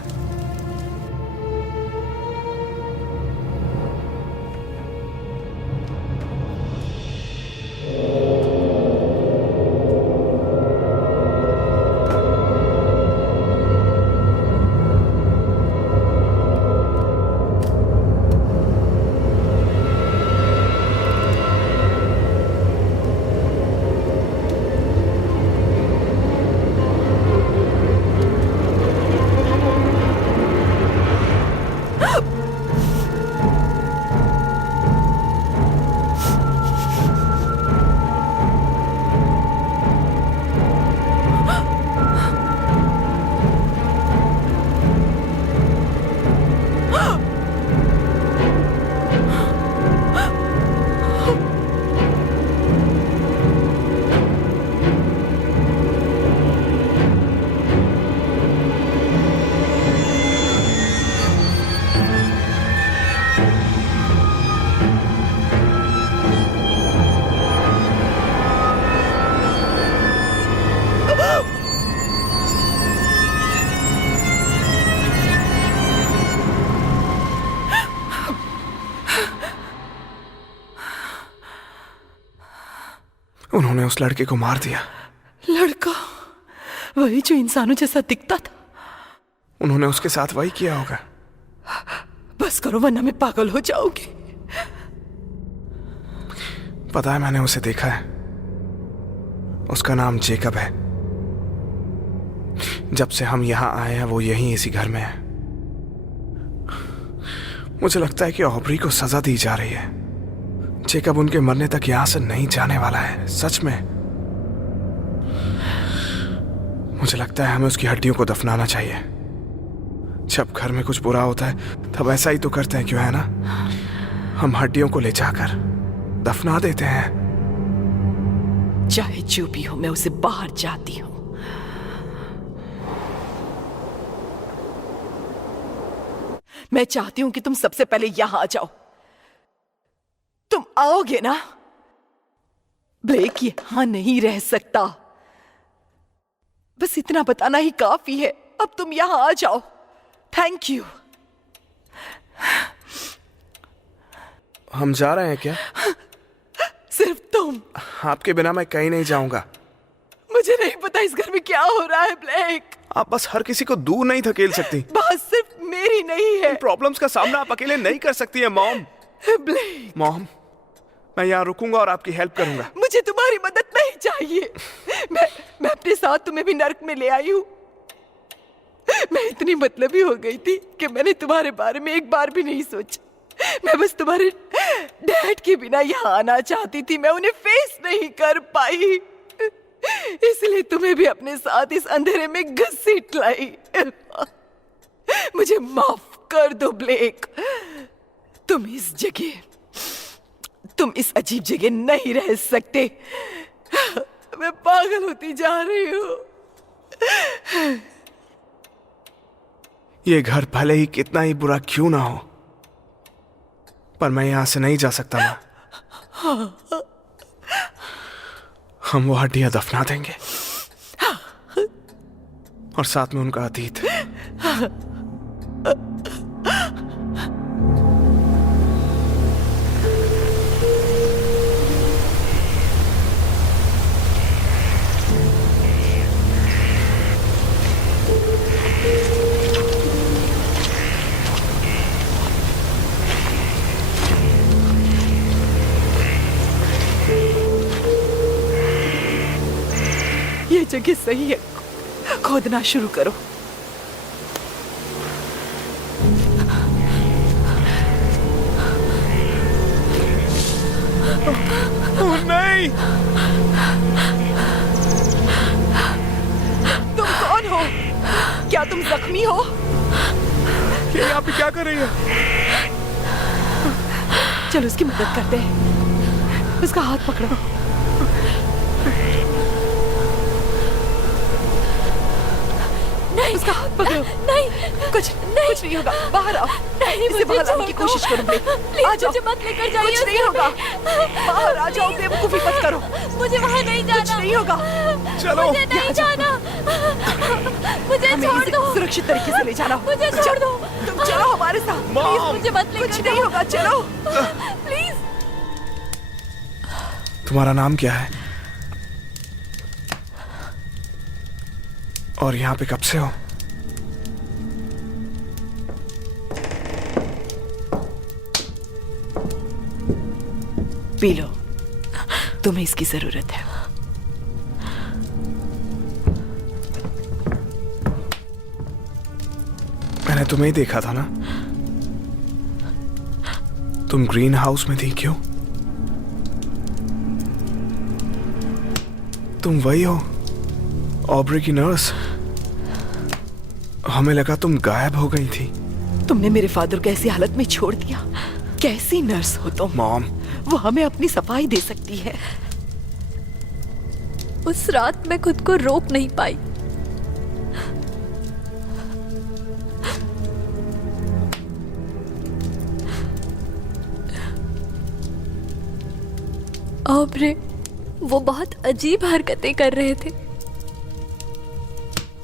उन्होंने उस लड़के को मार दिया। लड़का वही जो इंसानों जैसा दिखता था। उन्होंने उसके साथ वही किया होगा। बस करो वरना मैं पागल हो जाऊंगी। पता है, मैंने उसे देखा है। उसका नाम जेकब है। जब से हम यहाँ आए हैं वो यहीं इसी घर में है। मुझे लगता है कि ऑब्री को सजा दी जा रही है। जेकब उनके मरने तक यहां से नहीं जाने वाला है। सच में मुझे लगता है हमें उसकी हड्डियों को दफनाना चाहिए। जब घर में कुछ बुरा होता है तब ऐसा ही तो करते हैं, क्यों है ना? हम हड्डियों को ले जाकर दफना देते हैं। चाहे जो भी हो, मैं उसे बाहर जाती हूँ। मैं चाहती हूं कि तुम सबसे पहले यहां आ जाओ। तुम आओगे ना? ब्लेक यहां नहीं रह सकता। बस इतना बताना ही काफी है। अब तुम यहां आ जाओ। Thank you. हम जा रहे हैं क्या? सिर्फ तुम। आपके बिना मैं कहीं नहीं जाऊंगा। मुझे नहीं पता इस घर में क्या हो रहा है ब्लेक। आप बस हर किसी को दूर नहीं धकेल सकती। बात सिर्फ मेरी नहीं है। प्रॉब्लम्स का सामना आप अकेले नहीं कर सकती है मॉम। ब्लेक, मॉम, मैं यहाँ रुकूंगा और आपकी हेल्प करूंगा। मुझे तुम्हारी मदद नहीं चाहिए। मैं अपने साथ तुम्हें भी नर्क में ले आई हूँ। मैं इतनी मतलबी हो गई थी कि मैंने तुम्हारे बारे में एक बार भी नहीं सोचा। मैं बस तुम्हारे डैड के बिना यहाँ आना चाहती थी। मैं उन्हें फेस नहीं कर पाई, इसलिए तुम्हें भी अपने साथ इस अंधेरे में घसीट लाई। मुझे माफ कर दो ब्लेक। तुम इस अजीब जगह नहीं रह सकते। मैं पागल होती जा रही हूँ। ये घर भले ही कितना ही बुरा क्यों ना हो, पर मैं यहां से नहीं जा सकता ना। हम वो हड्डियां दफना देंगे और साथ में उनका अतीत। ये जगह सही है, खोदना शुरू करो। नहीं, तुम कौन हो? क्या तुम जख्मी हो? ये यहाँ पे क्या कर रही है? चलो उसकी मदद करते हैं। उसका हाथ पकड़ो। नहीं, उसका हाथ पकड़ो। नहीं, कुछ नहीं होगा। बाहर आओ। नहीं, इसे बाहर लाने की कोशिश करो। आ जाओ, मुझे मत लेकर जाइए। कुछ नहीं होगा। बाहर आ जाओ, बेवकूफी मत करो। मुझे वहाँ नहीं जाना। कुछ नहीं होगा। चलो, मुझे नहीं जाना। मुझे छोड़ दो। सुरक्षित तरीके से ले जाना। मुझे छोड़ दो। तुम चलो हमारे साथ। प्लीज मुझे मत लेकर जाओ। कुछ नहीं होगा। चलो प्लीज। तुम्हारा नाम क्या है? और यहाँ पे कब से हो? पी लो, तुम्हें इसकी जरूरत है। मैंने तुम्हें ही देखा था ना, तुम ग्रीन हाउस में थी। क्यों? तुम वही हो, ऑब्रे की नर्स। हमें लगा तुम गायब हो गई थी। तुमने मेरे फादर को ऐसी हालत में छोड़ दिया। कैसी नर्स हो तुम? मॉम, वो हमें अपनी सफाई दे सकती है। उस रात मैं खुद को रोक नहीं पाई। ऑब्रे, वो बहुत अजीब हरकतें कर रहे थे।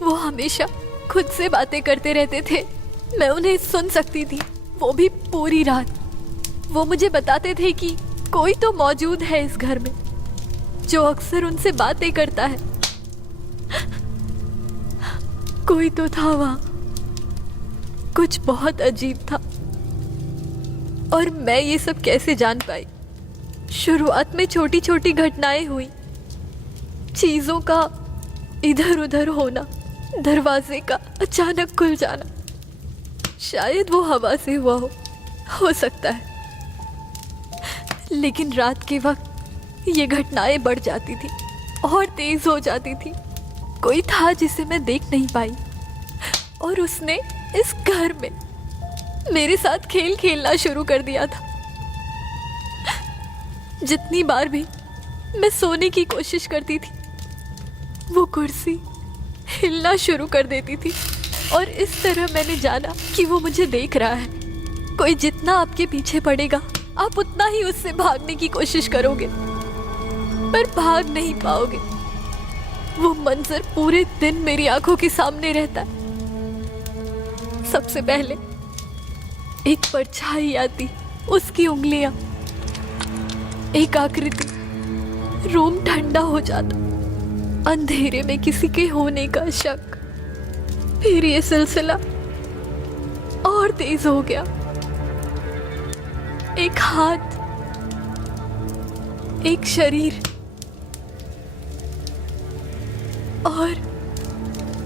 वो हमेशा खुद से बातें करते रहते थे। मैं उन्हें सुन सकती थी, वो भी पूरी रात। वो मुझे बताते थे कि कोई तो मौजूद है इस घर में जो अक्सर उनसे बातें करता है। कोई तो था वहां, कुछ बहुत अजीब था। और मैं ये सब कैसे जान पाई? शुरुआत में छोटी छोटी घटनाएं हुई, चीजों का इधर उधर होना, दरवाजे का अचानक खुल जाना। शायद वो हवा से हुआ हो सकता है। लेकिन रात के वक्त ये घटनाएं बढ़ जाती थी और तेज हो जाती थी। कोई था जिसे मैं देख नहीं पाई, और उसने इस घर में मेरे साथ खेल खेलना शुरू कर दिया था। जितनी बार भी मैं सोने की कोशिश करती थी, वो कुर्सी हिलना शुरू कर देती थी। और इस तरह मैंने जाना कि वो मुझे देख रहा है। कोई जितना आपके पीछे पड़ेगा, आप उतना ही उससे भागने की कोशिश करोगे, पर भाग नहीं पाओगे। वो मंजर पूरे दिन मेरी आंखों के सामने रहता है। सबसे पहले एक परछाई आती, उसकी उंगलियां, एक आकृति। रूम ठंडा हो जाता, अंधेरे में किसी के होने का शक। फिर ये सिलसिला और तेज हो गया। एक हाथ, एक शरीर और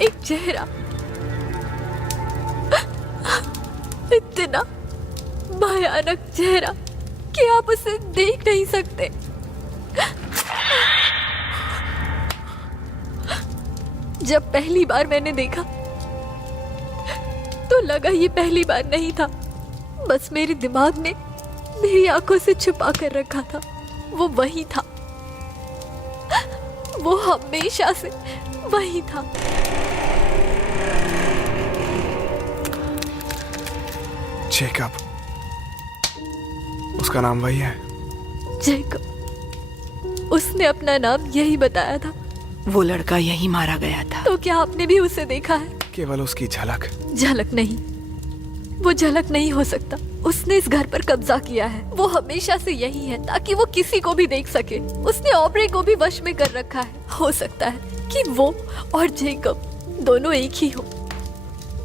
एक चेहरा। इतना भयानक चेहरा कि आप उसे देख नहीं सकते। जब पहली बार मैंने देखा तो लगा ये पहली बार नहीं था, बस मेरे दिमाग ने मेरी आंखों से छुपा कर रखा था। वो वही था, वो हमेशा से वही था। जेकब, उसका नाम वही है? जेकब, उसने अपना नाम यही बताया था। वो लड़का यही मारा गया था। तो क्या आपने भी उसे देखा है? केवल उसकी झलक। झलक नहीं, वो झलक नहीं हो सकता। उसने इस घर पर कब्जा किया है। वो हमेशा से यही है, ताकि वो किसी को भी देख सके। उसने ऑब्रे को भी वश में कर रखा है। हो सकता है कि वो और जेकब दोनों एक ही हो,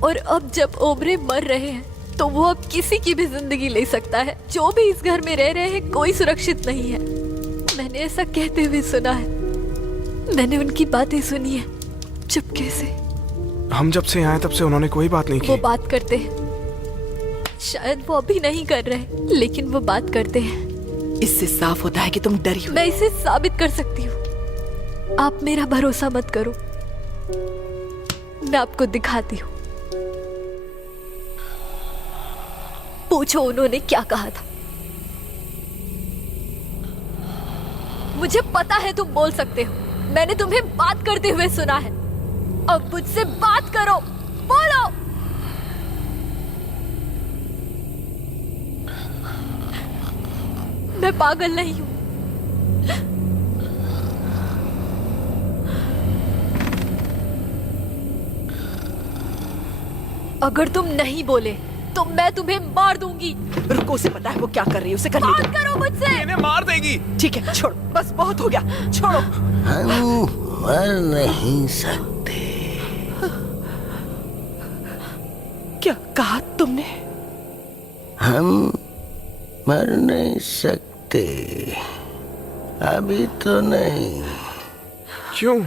और अब जब ओब्रे मर रहे हैं तो वो अब किसी की भी जिंदगी ले सकता है। जो भी इस घर में रह रहे हैं, कोई सुरक्षित नहीं है। मैंने ऐसा कहते हुए सुना है, मैंने उनकी बातें सुनी है चुपके से। हम जब से आए तब से उन्होंने कोई बात नहीं की। वो बात करते हैं, शायद वो अभी नहीं कर रहे, लेकिन वो बात करते हैं। इससे साफ होता है कि तुम डरी हो। मैं इसे साबित कर सकती हूँ। आप मेरा भरोसा मत करो, मैं आपको दिखाती हूँ। पूछो उन्होंने क्या कहा था। मुझे पता है तुम बोल सकते हो। मैंने तुम्हें बात करते हुए सुना है। अब मुझसे बात करो, बोलो। मैं पागल नहीं हूं। अगर तुम नहीं बोले तो मैं तुम्हें मार दूंगी। रुको, उसे पता है वो क्या कर रही है, उसे करने बात दो। करो मुझसे। इन्हें मार देगी। ठीक है, छोड़ो, बस बहुत हो गया, छोड़ो। हम मर नहीं सकते। क्या कहा तुमने? हम मर नहीं सकते, अभी तो नहीं। क्यों?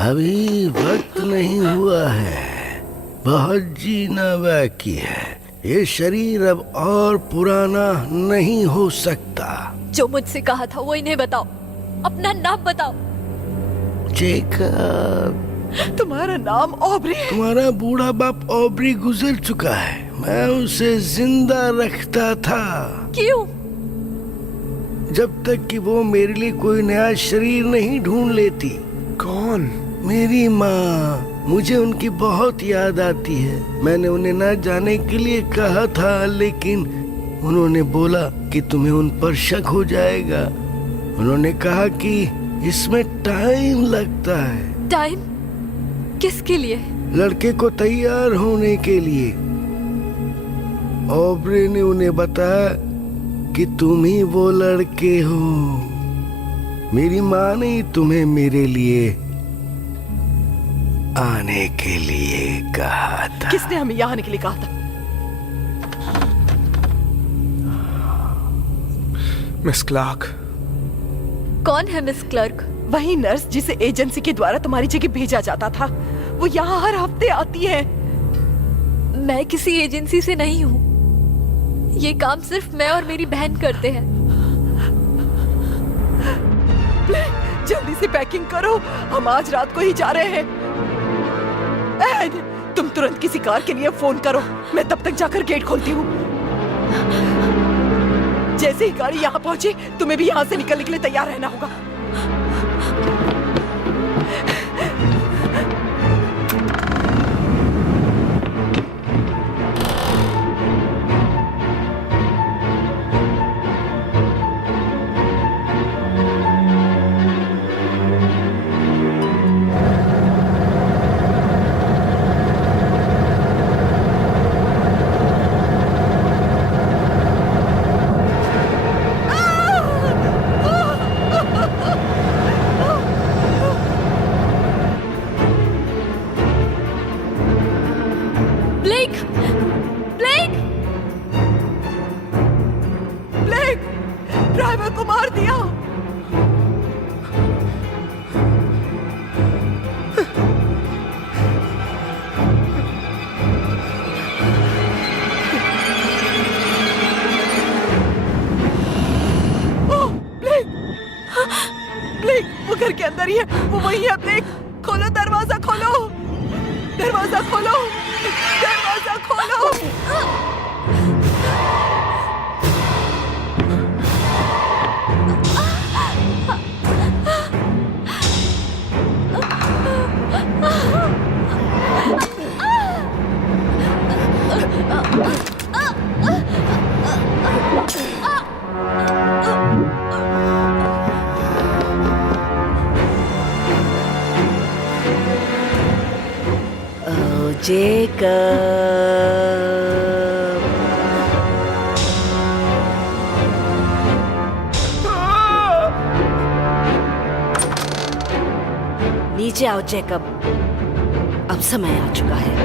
अभी वक्त नहीं हुआ है, बहुत जीना बाकी है। ये शरीर अब और पुराना नहीं हो सकता। जो मुझसे कहा था वो इन्हें बताओ। अपना नाम बताओ। जेकब, तुम्हारा नाम ऑब्री है? तुम्हारा बूढ़ा बाप ऑब्री गुजर चुका है। मैं उसे जिंदा रखता था क्यों? जब तक कि वो मेरे लिए कोई नया शरीर नहीं ढूंढ लेती। कौन? मेरी माँ, मुझे उनकी बहुत याद आती है। मैंने उन्हें ना जाने के लिए कहा था, लेकिन उन्होंने बोला कि तुम्हें उन पर शक हो जाएगा। उन्होंने कहा कि इसमें टाइम लगता है। टाइम? किसके लिए? लड़के को तैयार होने के लिए। ऑब्रे ने उन्हें बताया कि तुम ही वो लड़के हो। मेरी माँ ने तुम्हें मेरे लिए आने के लिए कहा था। किसने हमें यहाँ आने के लिए कहा था? Miss Clark. कौन है मिस क्लर्क? वही नर्स जिसे एजेंसी के द्वारा तुम्हारी जगह भेजा जाता था। वो यहाँ हर हफ्ते आती है। मैं किसी एजेंसी से नहीं हूँ। ये काम सिर्फ मैं और मेरी बहन करते हैं। जल्दी से पैकिंग करो, हम आज रात को ही जा रहे हैं। एड, तुम तुरंत किसी कार के लिए फोन करो, मैं तब तक जाकर गेट खोलती हूँ। जैसे ही गाड़ी यहाँ पहुंची, तुम्हें भी यहाँ से निकलने के लिए तैयार रहना होगा। ब्लेक! ब्लेक! ब्लेक, ड्राइवर को मार दिया। ओह, ब्लेक! ब्लेक, वो घर के अंदर ही है, वो वही है। ब्लेक, खोलो दरवाजा, खोलो दरवाजा, खोलो दरवाजा, खोलो। ओह, जेकब। नीचे आओ जेकब, अब समय आ चुका है।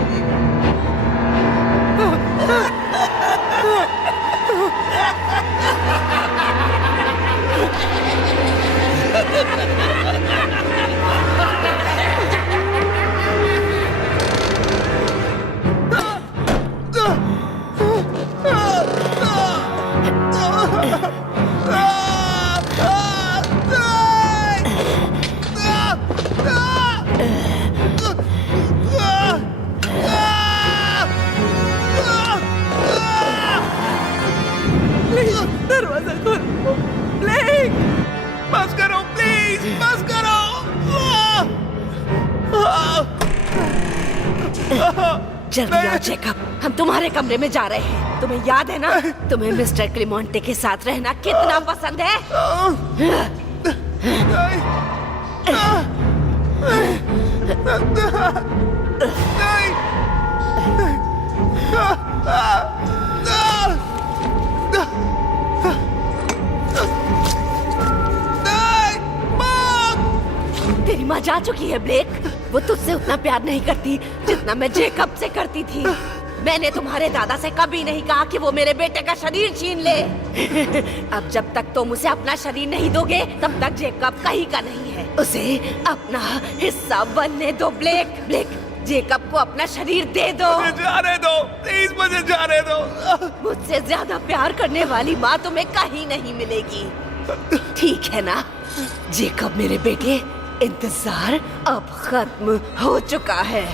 जल्दी आओ जेकब, हम तुम्हारे कमरे में जा रहे हैं। तुम्हें याद है ना, तुम्हें मिस्टर क्लेमोंटे के साथ रहना कितना पसंद है? तेरी माँ जा चुकी है ब्लेक। वो तुझसे उतना प्यार नहीं करती जितना मैं जेकब से करती थी। मैंने तुम्हारे दादा से कभी नहीं कहा कि वो मेरे बेटे का शरीर छीन ले। अब जब तक तुम उसे अपना शरीर नहीं दोगे तब तक जेकब कहीं का नहीं है। उसे अपना हिस्सा बनने दो ब्लेक। ब्लेक, जेकब को अपना शरीर दे दो। जाने दो प्लीज, मुझे जाने दो। मुझसे ज्यादा प्यार करने वाली माँ तुम्हें कहीं नहीं मिलेगी। ठीक है ना जेकब मेरे बेटे, इंतजार अब खत्म हो चुका है।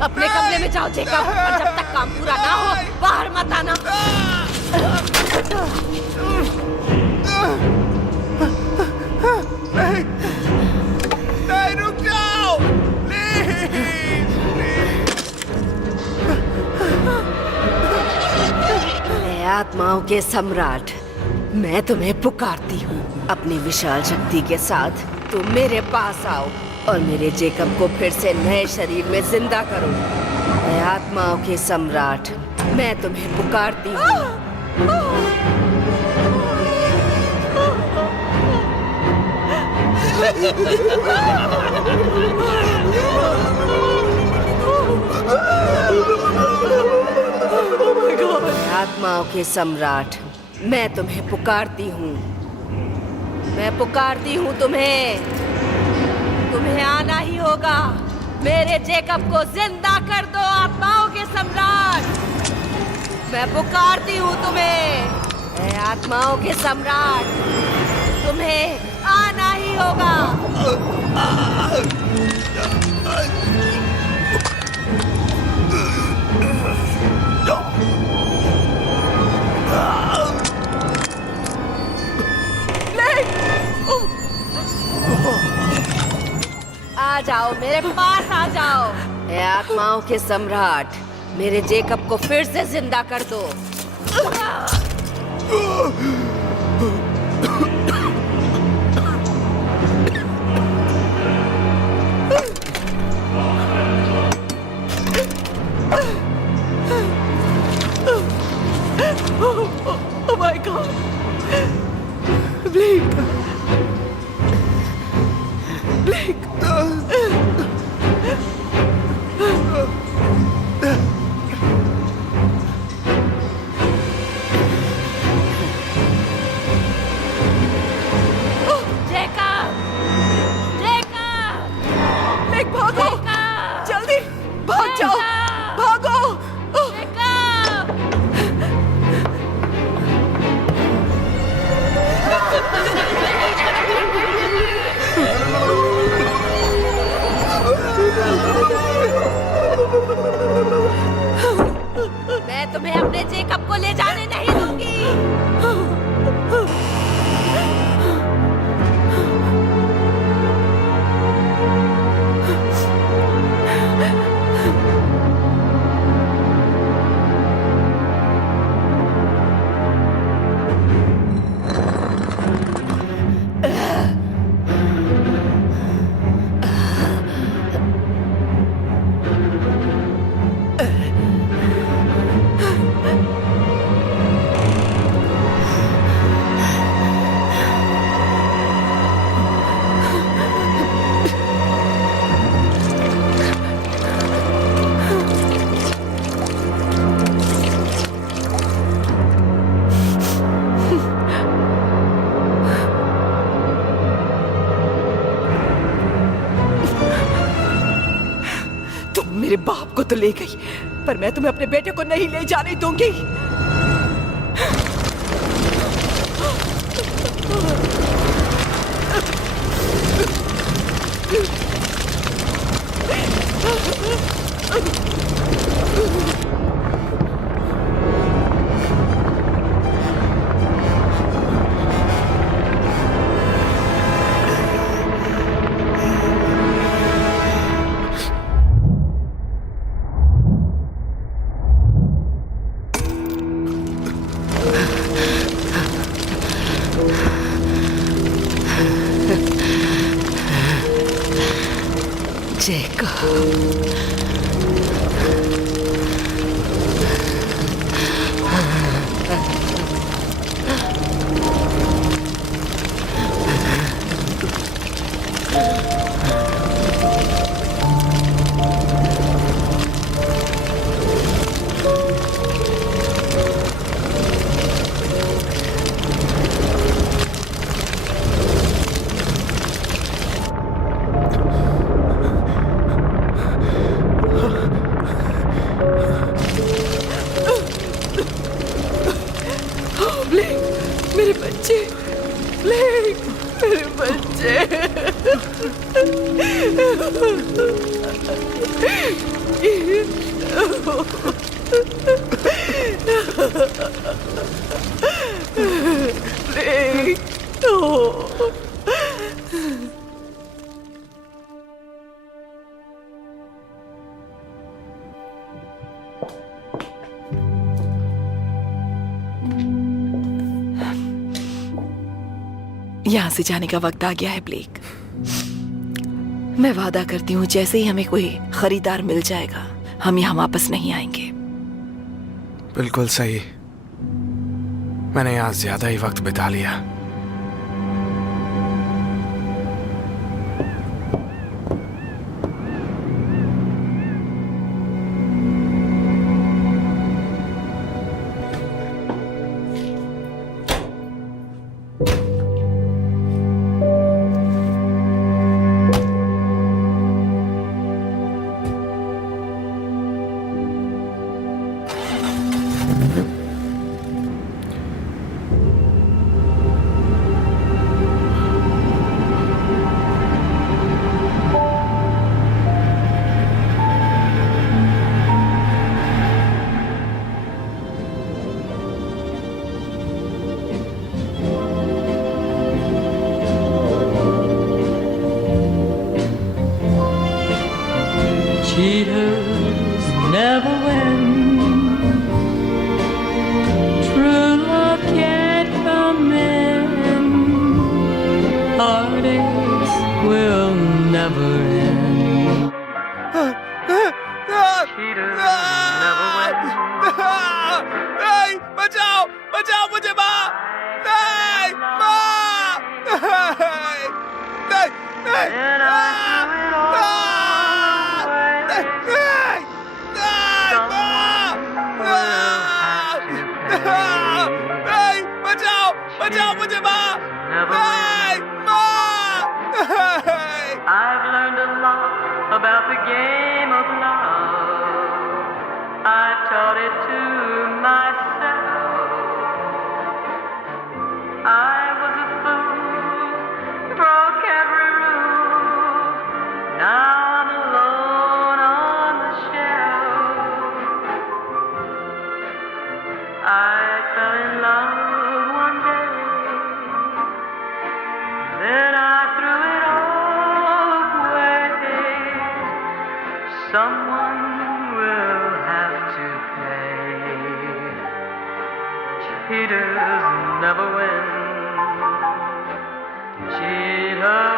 अपने कमरे में जाओ जेकब, और जब तक काम पूरा ना हो बाहर मत आना। नहीं, रुक जाओ ऐ आत्माओं के सम्राट, मैं तुम्हें पुकारती हूँ। अपनी विशाल शक्ति के साथ तुम मेरे पास आओ और मेरे जेकब को फिर से नए शरीर में जिंदा करो। ऐ आत्माओं के सम्राट, मैं तुम्हें पुकारती हूँ। आत्माओं के सम्राट, मैं तुम्हें पुकारती हूँ। मैं पुकारती हूँ तुम्हें। तुम्हें आना ही होगा। मेरे जेकब को जिंदा कर दो आत्माओं के सम्राट। मैं पुकारती हूँ तुम्हें। ऐ आत्माओं के सम्राट, तुम्हें आना ही होगा। आ जाओ, मेरे पास आ जाओ। ऐ आत्माओं के सम्राट, मेरे जेकब को फिर से जिंदा कर दो। Oh my God! Blake! Blake! Jacob! Jacob! Blake, भागो! जेकब! जल्दी भाग जाओ! भागो! जेकब! मैं तुम्हें अपने जेकब को ले जाने नहीं दूंगी। मेरे बाप को तो ले गई, पर मैं तुम्हें अपने बेटे को नहीं ले जाने दूंगी। ब्लेक, मेरे बच्चे, ब्लेक, मेरे बच्चे। ब्लेक, ओह। यहाँ से जाने का वक्त आ गया है ब्लेक। मैं वादा करती हूँ जैसे ही हमें कोई खरीदार मिल जाएगा हम यहाँ वापस नहीं आएंगे। बिल्कुल सही। मैंने यहाँ ज्यादा ही वक्त बिता लिया। Cheaters never win. True love can't come in. Heartaches will never end. Cheaters never win. नहीं, बचाओ, बचाओ मुझे माँ। नहीं, माँ। नहीं, नहीं, बचाओ, बचाओ मुझे माँ। नहीं, माँ। I've learned a lot about the game of love. I taught it to myself. I was a fool, broke every rule. Now I'm alone on the shelf. I fell in love one day, then I threw it all away. Someone will have to pay. Cheaters never win. Cheaters